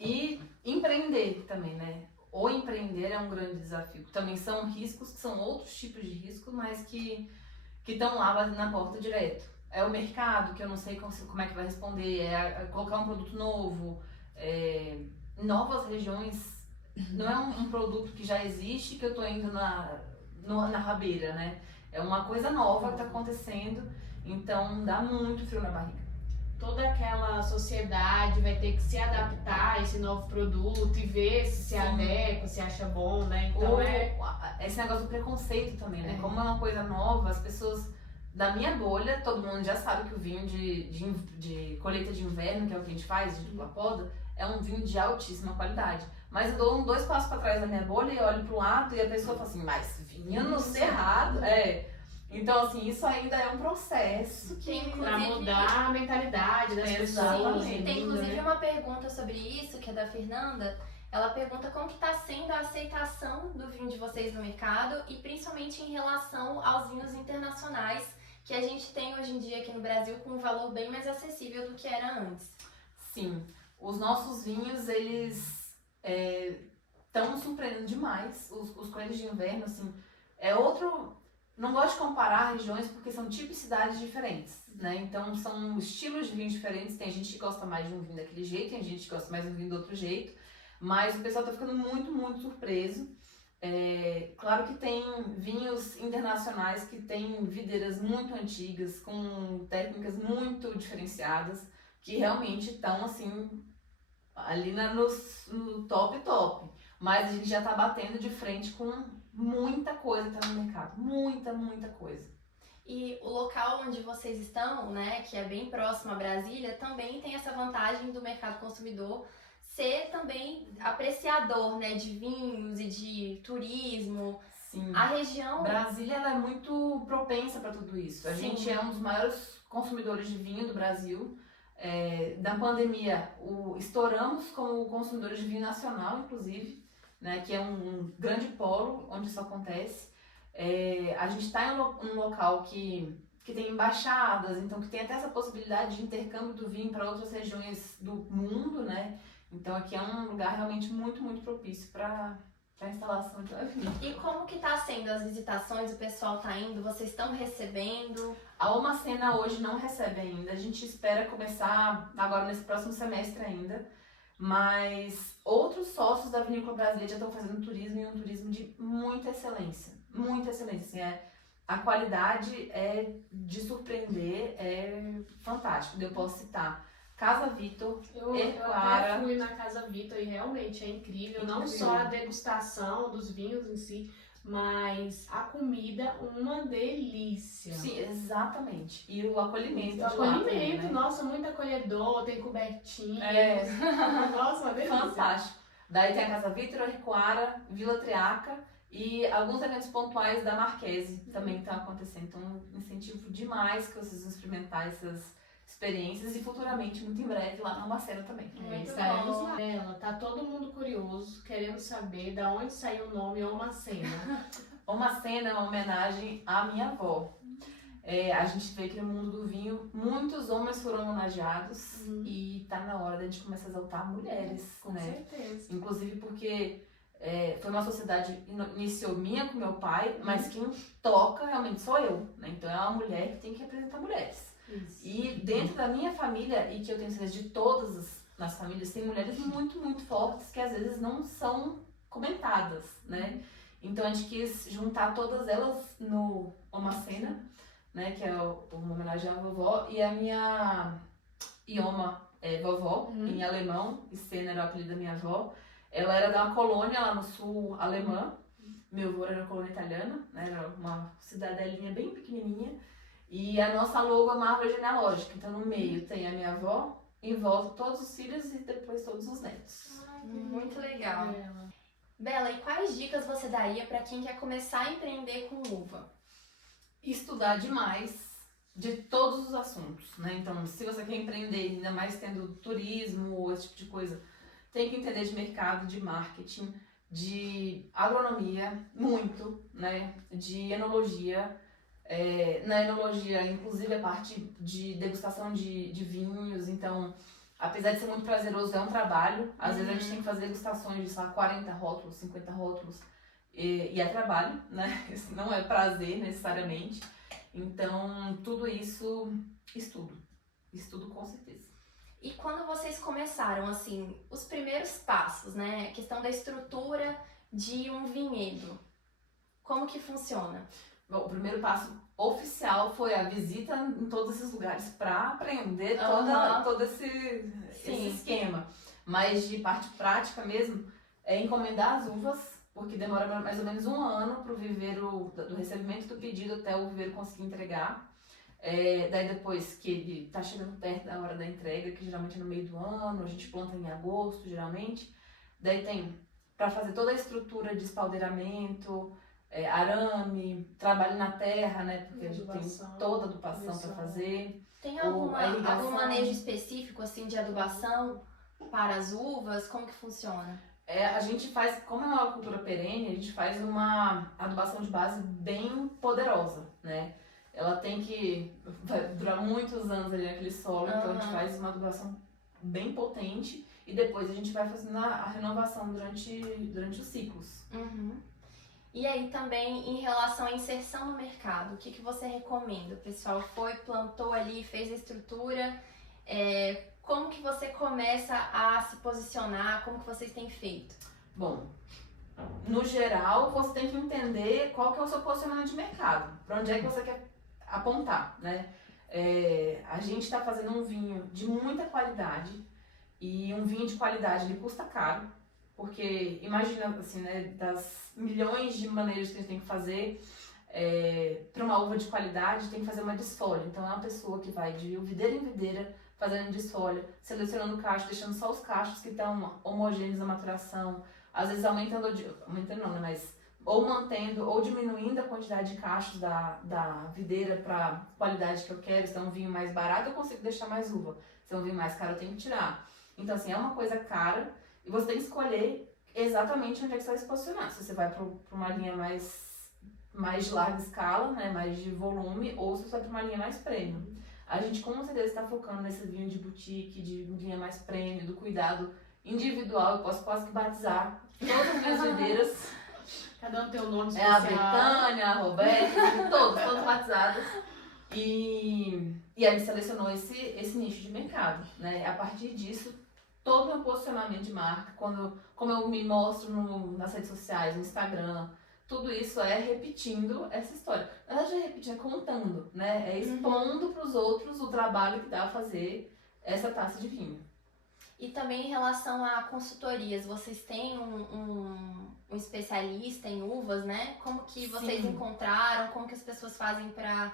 E empreender também, né? O empreender é um grande desafio. Também são riscos, são outros tipos de riscos, mas que estão lá na porta direto. É o mercado, que eu não sei como é que vai responder, colocar um produto novo, novas regiões. Não é um produto que já existe que eu tô indo na rabeira, né? É uma coisa nova que está acontecendo, então dá muito frio na barriga. Toda aquela sociedade vai ter que se adaptar a esse novo produto e ver se adequa, se acha bom, né? Então esse negócio do preconceito também, né? Como é uma coisa nova, as pessoas da minha bolha, todo mundo já sabe que o vinho de colheita de inverno, que é o que a gente faz, de dupla poda, é um vinho de altíssima qualidade. Mas eu dou 2 passos para trás da minha bolha e olho pro lado e a pessoa fala assim, mas vinho no cerrado? Então, assim, isso ainda é um processo para mudar a mentalidade das pessoas. Tem inclusive uma pergunta sobre isso, que é da Fernanda. Ela pergunta como que está sendo a aceitação do vinho de vocês no mercado e principalmente em relação aos vinhos internacionais que a gente tem hoje em dia aqui no Brasil com um valor bem mais acessível do que era antes. Sim, os nossos vinhos, eles estão surpreendendo demais. Os colheitas de inverno, assim, não gosto de comparar regiões porque são tipicidades diferentes, né? Então são estilos de vinho diferentes. Tem gente que gosta mais de um vinho daquele jeito, tem gente que gosta mais de um vinho do outro jeito. Mas o pessoal tá ficando muito, muito surpreso. Claro que tem vinhos internacionais que têm videiras muito antigas, com técnicas muito diferenciadas, que realmente estão assim, ali no top. Mas a gente já tá batendo de frente com muita coisa que tá no mercado. Muita coisa. E o local onde vocês estão, né, que é bem próximo a Brasília, também tem essa vantagem do mercado consumidor ser também apreciador, né, de vinhos e de turismo. Sim. A região... Brasília, ela é muito propensa para tudo isso. A gente é um dos maiores consumidores de vinho do Brasil. Na pandemia, estouramos como consumidores de vinho nacional, inclusive, né, que é um grande polo onde isso acontece. A gente está em um local que tem embaixadas, então que tem até essa possibilidade de intercâmbio do vinho para outras regiões do mundo, né? Então aqui é um lugar realmente muito, muito propício para a instalação de vinho. E como que tá sendo as visitações? O pessoal tá indo? Vocês estão recebendo? A Almacena hoje não recebe ainda. A gente espera começar agora nesse próximo semestre ainda. Mas outros sócios da Vinícola Brasileira já estão fazendo turismo, e um turismo de muita excelência. Muita excelência. Assim, a qualidade é de surpreender, é fantástico. Eu posso citar Casa Vitor, Eu Erquara. até fui na Casa Vitor e realmente é incrível. Não Incrível. só a degustação dos vinhos em si, mas a comida, uma delícia. Sim, exatamente. E o acolhimento. O de lá acolhimento, também, né? nossa, muito acolhedor, tem cobertinho. Nossa, uma delícia. Fantástico. Daí tem a Casa Vitor, Erquara, Vila Triaca e alguns eventos pontuais da Marquese também que estão acontecendo. Então, incentivo demais que vocês vão experimentar essas experiências e futuramente, muito em breve, lá na Almacena também. Muito Estaremos bom. lá. Ela, tá todo mundo curioso, querendo saber da onde saiu o nome Almacena. Almacena é uma homenagem à minha avó. A gente vê que no mundo do vinho, muitos homens foram homenageados e tá na hora da gente começar a exaltar mulheres, Com né? certeza. Inclusive porque foi uma sociedade iniciou minha com meu pai, mas quem toca realmente sou eu, né? Então é uma mulher que tem que representar mulheres. Isso. E dentro da minha família, e que eu tenho certeza de todas nas famílias, tem mulheres muito, muito fortes que às vezes não são comentadas, né? Então a gente quis juntar todas elas no Almacena, né? Que é uma homenagem à vovó, e a minha Ioma é vovó, em alemão, e Sena era o apelido da minha avó. Ela era de uma colônia lá no sul alemã, meu avô era uma colônia italiana, né? Era uma cidadelinha bem pequenininha. E a nossa logo é uma árvore genealógica, então no meio tem a minha avó, em volta todos os filhos e depois todos os netos. Muito legal. Ela. Bela, e quais dicas você daria para quem quer começar a empreender com uva? Estudar demais de todos os assuntos, né? Então, se você quer empreender, ainda mais tendo turismo, esse tipo de coisa, tem que entender de mercado, de marketing, de agronomia, muito, né? De enologia. Na enologia, inclusive a parte de degustação de vinhos, então, apesar de ser muito prazeroso, é um trabalho. Às vezes a gente tem que fazer degustações de, sei lá, 40 rótulos, 50 rótulos, e é trabalho, né? Isso não é prazer necessariamente. Então, tudo isso, estudo com certeza. E quando vocês começaram, assim, os primeiros passos, né? A questão da estrutura de um vinhedo. Como que funciona? Bom, o primeiro passo oficial foi a visita em todos esses lugares para aprender todo esse esquema. Mas de parte prática mesmo, é encomendar as uvas, porque demora mais ou menos 1 ano para o viveiro, do recebimento do pedido até o viveiro conseguir entregar. Daí depois que ele tá chegando perto da hora da entrega, que geralmente é no meio do ano, a gente planta em agosto, geralmente. Daí tem para fazer toda a estrutura de espaldeiramento, arame, trabalho na terra, né? Porque a gente tem toda a adubação para fazer. Tem algum manejo específico, assim, de adubação para as uvas? Como que funciona? A gente faz, como é uma cultura perene, a gente faz uma adubação de base bem poderosa, né? Ela vai durar muitos anos ali naquele solo, então a gente faz uma adubação bem potente e depois a gente vai fazendo a renovação durante os ciclos. E aí também em relação à inserção no mercado, o que você recomenda? O pessoal plantou ali, fez a estrutura, como que você começa a se posicionar, como que vocês têm feito? Bom, no geral você tem que entender qual que é o seu posicionamento de mercado, para onde é que você quer apontar, né? A gente está fazendo um vinho de muita qualidade e um vinho de qualidade ele custa caro. Porque imagina assim, né, das milhões de maneiras que a gente tem que fazer, para uma uva de qualidade tem que fazer uma desfolha. Então é uma pessoa que vai de videira em videira fazendo desfolha, selecionando cachos, deixando só os cachos que estão homogêneos na maturação, às vezes aumentando não, né, mas ou mantendo ou diminuindo a quantidade de cachos da videira para a qualidade que eu quero. Se é um vinho mais barato eu consigo deixar mais uva, se é um vinho mais caro eu tenho que tirar. Então assim, é uma coisa cara. E você tem que escolher exatamente onde é que você vai se posicionar. Se você vai para uma linha mais de larga escala, né, mais de volume, ou se você vai para uma linha mais premium. A gente com certeza está focando nesse vinho de boutique, de linha mais premium, do cuidado individual. Eu posso quase que batizar todas as minhas videiras. Cada um tem um nome especial. A Betânia, a Roberta, todos batizados. E a gente selecionou esse nicho de mercado, né? A partir disso, todo o meu posicionamento de marca, como eu me mostro nas redes sociais, no Instagram, tudo isso é repetindo essa história. Na verdade, é contando, né? É expondo para os outros o trabalho que dá a fazer essa taça de vinho. E também em relação a consultorias, vocês têm um especialista em uvas, né? Como que vocês encontraram? Como que as pessoas fazem para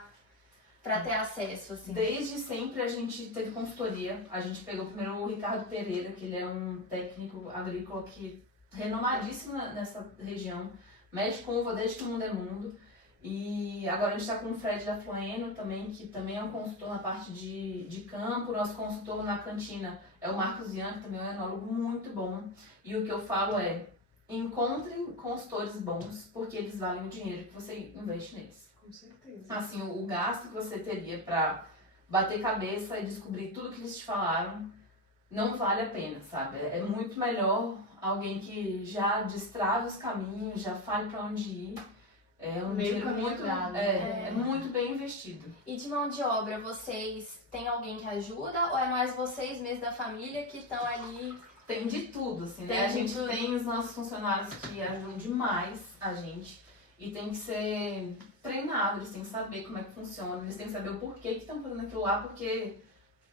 ter acesso, assim? Desde sempre a gente teve consultoria. A gente pegou primeiro o Ricardo Pereira, que ele é um técnico agrícola que renomadíssimo nessa região. Mexe com uva desde que o mundo é mundo. E agora a gente está com o Fred da Flaeno também, que também é um consultor na parte de campo. Nosso consultor na cantina é o Marcos Ian, que também é um enólogo muito bom. E o que eu falo é, encontrem consultores bons, porque eles valem o dinheiro que você investe neles. Com certeza. Assim, o gasto que você teria para bater cabeça e descobrir tudo que eles te falaram, não vale a pena, sabe? É muito melhor alguém que já destrave os caminhos, já fale para onde ir. É um dinheiro muito, muito bem investido. E de mão de obra, vocês têm alguém que ajuda ou é mais vocês mesmos da família que estão ali? Tem de tudo, assim, né? A gente tem os nossos funcionários que ajudam demais a gente e tem que ser treinado, eles têm que saber como é que funciona, eles têm que saber o porquê que estão fazendo aquilo lá, por que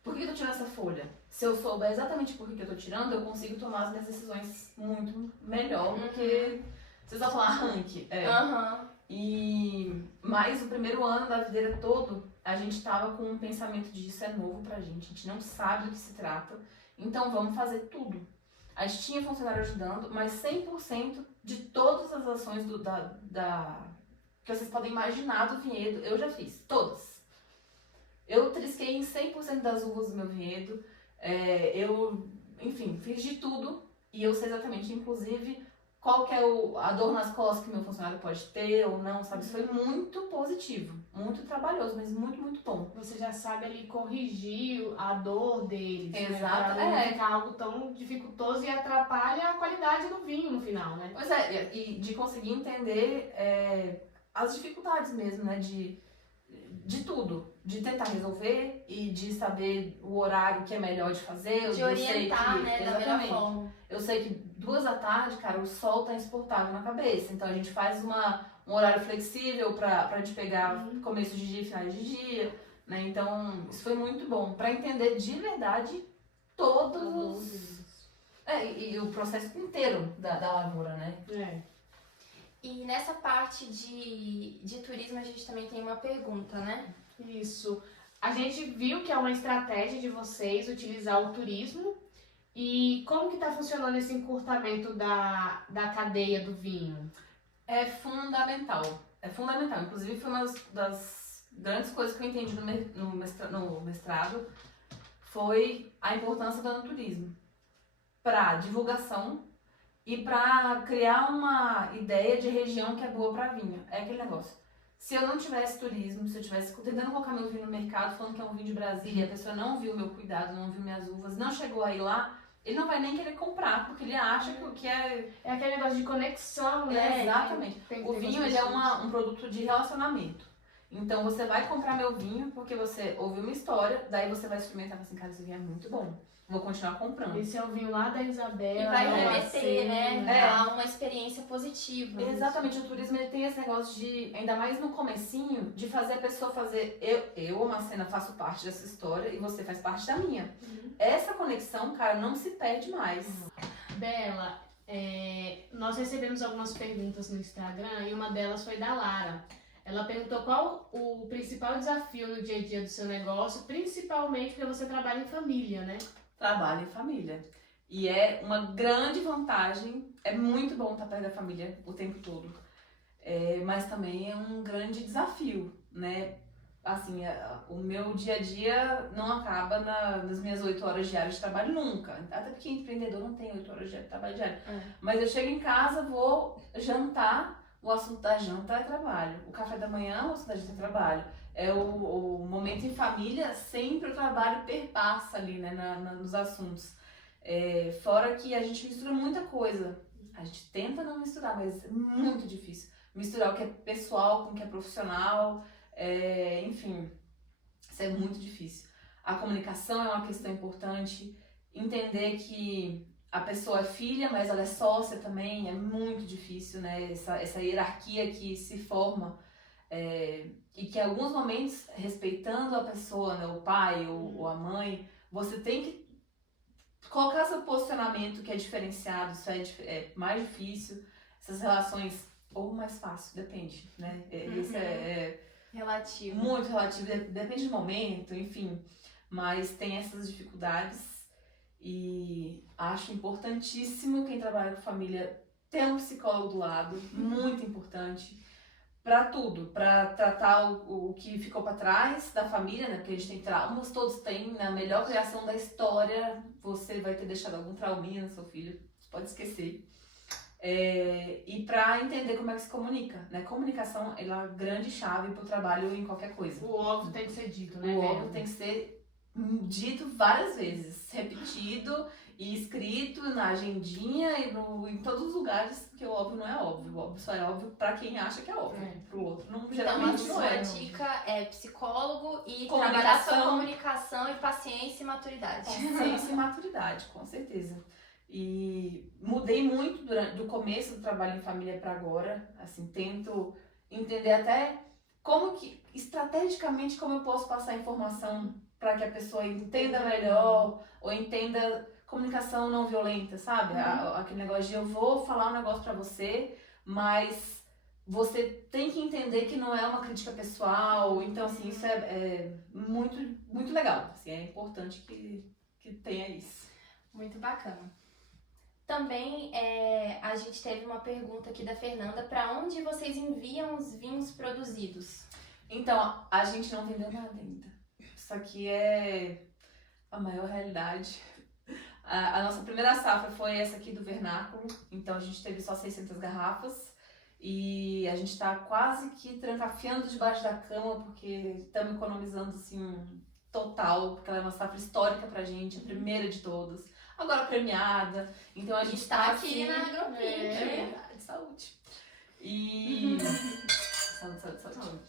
eu tô tirando essa folha? Se eu souber exatamente por que eu tô tirando, eu consigo tomar as minhas decisões muito melhor do que vocês vão falar arranque. Mas o primeiro ano da videira todo, a gente tava com um pensamento de isso é novo pra gente, a gente não sabe do que se trata, então vamos fazer tudo. A gente tinha funcionário ajudando, mas 100% de todas as ações que vocês podem imaginar do vinhedo, eu já fiz, todas. Eu trisquei em 100% das uvas do meu vinhedo, enfim, fiz de tudo e eu sei exatamente, inclusive, qual que é a dor nas costas que meu funcionário pode ter ou não, sabe? Isso foi muito positivo, muito trabalhoso, mas muito, muito bom. Você já sabe ali corrigir a dor deles, Exato, né? Pra não ficar algo tão dificultoso e atrapalha a qualidade do vinho no final, né? Pois é, e de conseguir entender as dificuldades mesmo, né? De tudo, de tentar resolver e de saber o horário que é melhor de fazer. De orientar, né, da melhor forma. Eu sei que 2 da tarde, cara, o sol tá insuportável na cabeça, então a gente faz um horário flexível pra gente pegar começo de dia e final de dia, né, então isso foi muito bom, pra entender de verdade todos os... e o processo inteiro da lavoura, né. E nessa parte de turismo a gente também tem uma pergunta, né? Isso. A gente viu que é uma estratégia de vocês utilizar o turismo. E como que tá funcionando esse encurtamento da cadeia do vinho? É fundamental. Inclusive foi uma das grandes coisas que eu entendi no mestrado foi a importância do turismo para divulgação e para criar uma ideia de região que é boa para vinho. É aquele negócio. Se eu não tivesse turismo, se eu tivesse tentando colocar meu vinho no mercado, falando que é um vinho de Brasília, e a pessoa não viu o meu cuidado, não viu minhas uvas, não chegou aí lá, ele não vai nem querer comprar, porque ele acha que é... É aquele negócio de conexão, né? Exatamente. O vinho, ele é um produto de relacionamento. Então, você vai comprar meu vinho porque você ouviu uma história, daí você vai experimentar e fala assim, cara, esse vinho é muito bom. Vou continuar comprando. Esse é o vinho lá da Isabela. E vai remeter, né? A uma experiência positiva. Exatamente. O turismo, ele tem esse negócio de, ainda mais no comecinho, de fazer a pessoa fazer... Eu, Macena, faço parte dessa história e você faz parte da minha. Essa conexão, cara, não se perde mais. Bela, nós recebemos algumas perguntas no Instagram e uma delas foi da Lara. Ela perguntou qual o principal desafio no dia a dia do seu negócio, principalmente porque você trabalha em família, né? Trabalho em família. E é uma grande vantagem, é muito bom estar perto da família o tempo todo. Mas também é um grande desafio, né? Assim, o meu dia a dia não acaba nas minhas 8 horas diárias de trabalho nunca. Até porque empreendedor não tem 8 horas de trabalho diário. Mas eu chego em casa, vou jantar, o assunto da janta é trabalho. O café da manhã, o assunto da janta é trabalho. O momento em família, sempre o trabalho perpassa ali, né, nos assuntos. Fora que a gente mistura muita coisa. A gente tenta não misturar, mas é muito difícil. Misturar o que é pessoal com o que é profissional. Enfim, isso é muito difícil. A comunicação é uma questão importante. entender que a pessoa é filha, mas ela é sócia também, é muito difícil, né? Essa hierarquia que se forma e que em alguns momentos, respeitando a pessoa, né, o pai ou a mãe, você tem que colocar seu posicionamento que é diferenciado, isso é mais difícil, essas relações, ou mais fácil, depende, né? Isso relativo. Muito relativo, depende do momento, enfim, mas tem essas dificuldades e acho importantíssimo quem trabalha com família ter um psicólogo do lado, muito importante, para tudo, para tratar o que ficou para trás da família, né? Porque a gente tem traumas, todos têm, na melhor criação da história, você vai ter deixado algum trauminha no seu filho, pode esquecer. E para entender como é que se comunica, né? Comunicação é a grande chave para o trabalho em qualquer coisa. O óbvio tem que ser dito, né? O óbvio tem que ser dito várias vezes, repetido e escrito na agendinha e em todos os lugares, porque o óbvio não é óbvio. O óbvio só é óbvio para quem acha que é óbvio. Pro outro, não, Então, geralmente a não sua é. dica é psicólogo e trabalhar sua comunicação e paciência e maturidade. Paciência e maturidade, com certeza. E mudei muito do começo do trabalho em família para agora, assim, tento entender até como que, estrategicamente, como eu posso passar informação para que a pessoa entenda melhor, ou entenda comunicação não violenta, sabe? Aquele negócio de eu vou falar um negócio para você, mas você tem que entender que não é uma crítica pessoal, então, assim, isso é muito, muito legal, assim, é importante que tenha isso. Muito bacana. Também a gente teve uma pergunta aqui da Fernanda, para onde vocês enviam os vinhos produzidos? Então, a gente não vendeu nada ainda. Isso aqui é a maior realidade. A nossa primeira safra foi essa aqui do Vernáculo, então a gente teve só 600 garrafas e a gente tá quase que trancafiando debaixo da cama porque estamos economizando assim total, porque ela é uma safra histórica pra gente, a primeira de todas. Agora premiada, então a gente tá aqui assim, na Agropink. É verdade, saúde. E... saúde.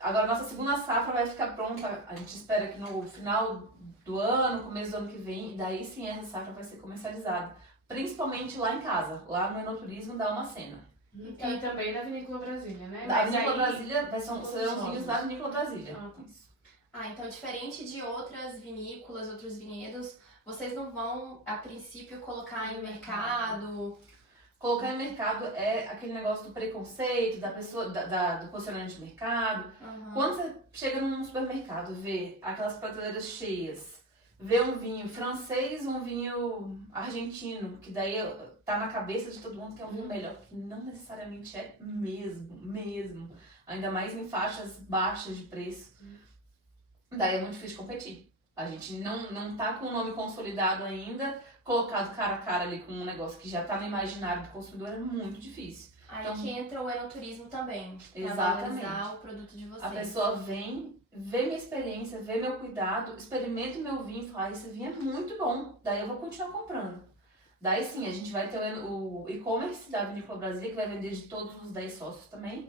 Agora a nossa segunda safra vai ficar pronta, a gente espera que no final do ano, começo do ano que vem, daí sim essa safra vai ser comercializada. Principalmente lá em casa, lá no Enoturismo da Uma Cena. E também da Vinícola Brasília, né? Da Vinícola Brasília, serão vinhos da Vinícola Brasília. Então, diferente de outras vinícolas, outros vinhedos, vocês não vão, a princípio, colocar em mercado? Colocar em mercado é aquele negócio do preconceito, da pessoa, do posicionamento de mercado. Quando você chega num supermercado, vê aquelas prateleiras cheias, vê um vinho francês, um vinho argentino, que daí tá na cabeça de todo mundo que é um vinho melhor, que não necessariamente é mesmo. Ainda mais em faixas baixas de preço. Daí é muito difícil de competir. A gente não tá com o nome consolidado ainda, colocado cara a cara ali com um negócio que já tá no imaginário do consumidor é muito difícil. Aí então, que entra o enoturismo também. Exatamente. Pra valorizar o produto de vocês. A pessoa vem, vê minha experiência, vê meu cuidado, experimenta o meu vinho e fala, esse vinho é muito bom, daí eu vou continuar comprando. Daí sim, a gente vai ter o e-commerce da Vinícola Brasília, que vai vender de todos os 10 sócios também.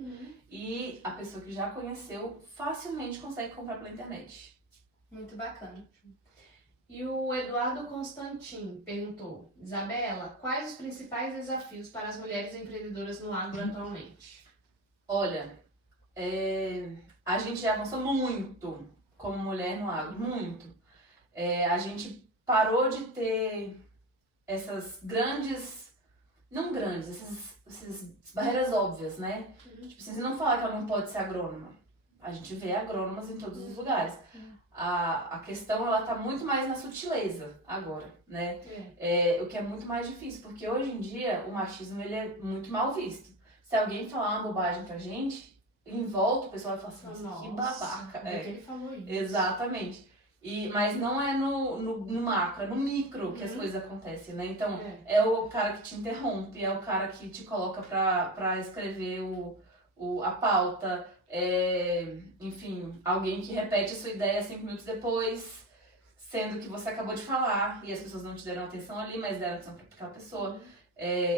E a pessoa que já conheceu facilmente consegue comprar pela internet. Muito bacana. E o Eduardo Constantin perguntou, Isabela, quais os principais desafios para as mulheres empreendedoras no agro atualmente? Olha, a gente já avançou muito como mulher no agro, muito. A gente parou de ter essas grandes, não grandes, essas barreiras óbvias, né? Tipo, se você não falar que ela não pode ser agrônoma, a gente vê agrônomas em todos os lugares. A questão, ela tá muito mais na sutileza agora, né? O que é muito mais difícil, porque hoje em dia o machismo, ele é muito mal visto. Se alguém falar uma bobagem pra gente, em volta o pessoal vai falar assim, nossa, que babaca. Que ele falou isso. Exatamente. Mas não é no macro, é no micro que as coisas acontecem, né? Então, é o cara que te interrompe, é o cara que te coloca pra escrever a pauta, enfim, alguém que repete a sua ideia 5 minutos depois, sendo que você acabou de falar e as pessoas não te deram atenção ali, mas deram atenção pra aquela pessoa.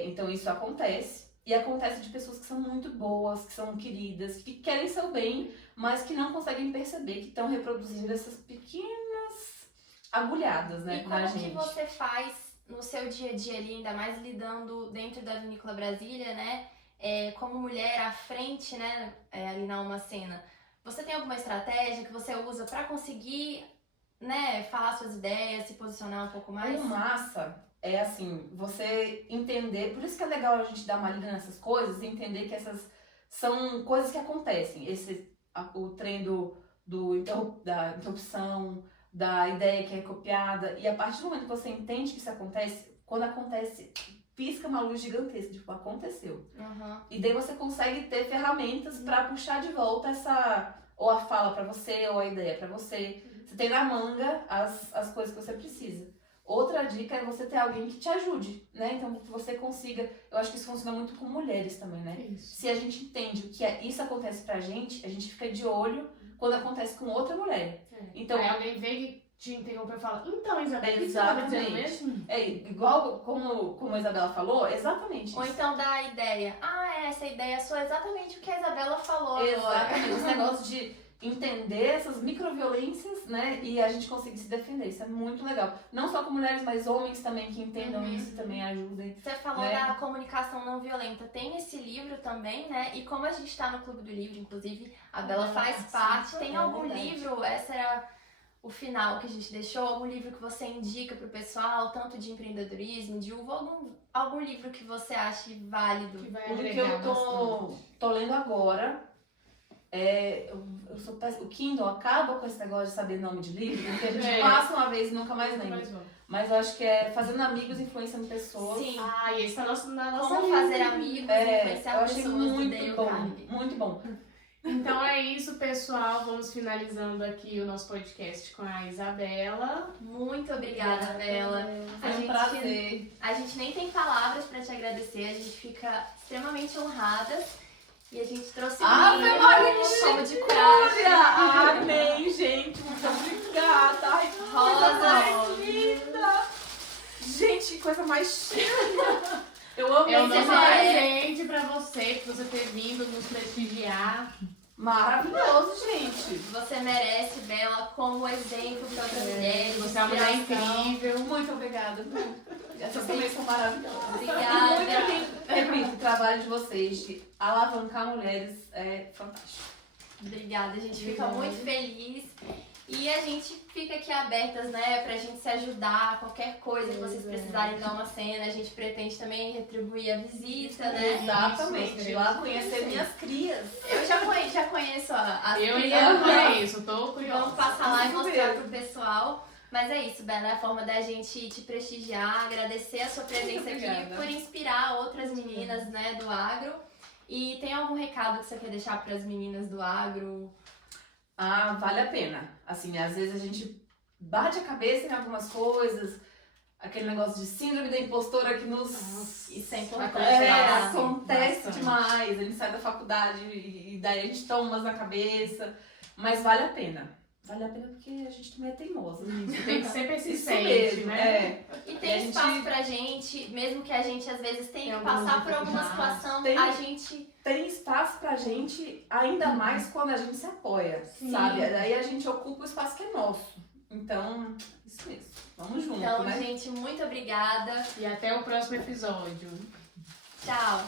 Então, isso acontece. E acontece de pessoas que são muito boas, que são queridas, que querem seu bem, mas que não conseguem perceber que estão reproduzindo essas pequenas agulhadas, né, E na como que gente. você faz no seu dia a dia ali, ainda mais lidando dentro da Vinícola Brasília, né? Como mulher à frente, né? Ali na Uma Cena. Você tem alguma estratégia que você usa pra conseguir, né? Falar suas ideias, se posicionar um pouco mais? O massa é assim, você entender, por isso que é legal a gente dar uma lida nessas coisas e entender que essas são coisas que acontecem. O trem da interrupção, da ideia que é copiada, e a partir do momento que você entende que isso acontece, quando acontece, pisca uma luz gigantesca, tipo, aconteceu. Uhum. E daí você consegue ter ferramentas pra puxar de volta ou a fala pra você, ou a ideia pra você. Você tem na manga as coisas que você precisa. Outra dica é você ter alguém que te ajude, né? Então, que você consiga... Eu acho que isso funciona muito com mulheres também, né? Isso. Se a gente entende que isso acontece pra gente, a gente fica de olho quando acontece com outra mulher. Então, aí alguém vem e te interrompe e fala, então, Isabela, o que você exatamente. tá dizendo mesmo? É igual como a Isabela falou, exatamente isso. Ou então dá a ideia. Essa ideia sua é exatamente o que a Isabela falou Exatamente, agora. esse negócio de entender essas microviolências, né, e a gente conseguir se defender, isso é muito legal. Não só com mulheres, mas homens também que entendam isso também ajudem. Você falou né? da comunicação não violenta. Tem esse livro também, né? E como a gente tá no Clube do Livro, inclusive, a Bela faz parte. Tem algum verdade. livro, essa era o final que a gente deixou, algum livro que você indica pro pessoal, tanto de empreendedorismo, de uva, algum livro que você ache válido? Que vai O que agregar eu bastante. tô lendo agora eu sou péssima. O Kindle acaba com esse negócio de saber nome de livro, porque a gente passa uma vez e nunca mais lembra. Mas eu acho que é fazendo amigos, influenciando pessoas. Sim. E esse tá na nossa Como lista. fazer amigos, eu influenciar achei pessoas do muito Dale bom, Carnegie. muito bom. Então é isso, pessoal. Vamos finalizando aqui o nosso podcast com a Isabela. Muito obrigada, Bela. Foi um prazer. A gente nem tem palavras pra te agradecer, a gente fica extremamente honrada. E a gente trouxe Ave vinho Maria, que como de coragem. Amém, gente. Muito obrigada. Ai, que coisa mais Rosa. linda. Gente, que coisa mais linda. Eu amei É o nosso demais. presente pra você, por você ter vindo nos prestigiar. Maravilhoso, gente. Você merece, Bela, como exemplo para outras mulheres. Você é uma mulher inspiração. incrível. Muito obrigada. Essas também são maravilhosas. Obrigada. Repito, o trabalho de vocês de alavancar mulheres é fantástico. Obrigada, a gente fica muito feliz. E a gente fica aqui abertas, né, pra gente se ajudar, qualquer coisa que vocês precisarem dar uma cena. A gente pretende também retribuir a visita, né? Exatamente. Isso, Ir lá conhecer minhas crias. Eu já conheço as Eu crias, ainda não né? é isso, tô curiosa. Vamos passar lá e Isso mostrar mesmo. pro pessoal. Mas é isso, Bela, é a forma da gente te prestigiar, agradecer a sua presença aqui, Obrigada. por inspirar outras meninas, né, do agro. E tem algum recado que você quer deixar para as meninas do agro? Vale a pena. Assim, às vezes a gente bate a cabeça em algumas coisas, aquele negócio de síndrome da impostora que nos... Isso é importante. acontece Bastante. demais. A gente sai da faculdade e daí a gente toma umas na cabeça. Mas vale a pena. Vale a pena porque a gente também é teimosa. Tem que ser Isso persistente, mesmo, né? E E a tem gente- espaço pra gente, mesmo que a gente às vezes tenha que Tem algumas passar por alguma dificuldades. situação, Tem- a gente... Tem espaço pra gente, ainda mais quando a gente se apoia, Sim. sabe? Daí a gente ocupa o espaço que é nosso. Então, isso mesmo. Vamos junto, Então, né? gente, muito obrigada. E até o próximo episódio. Tchau.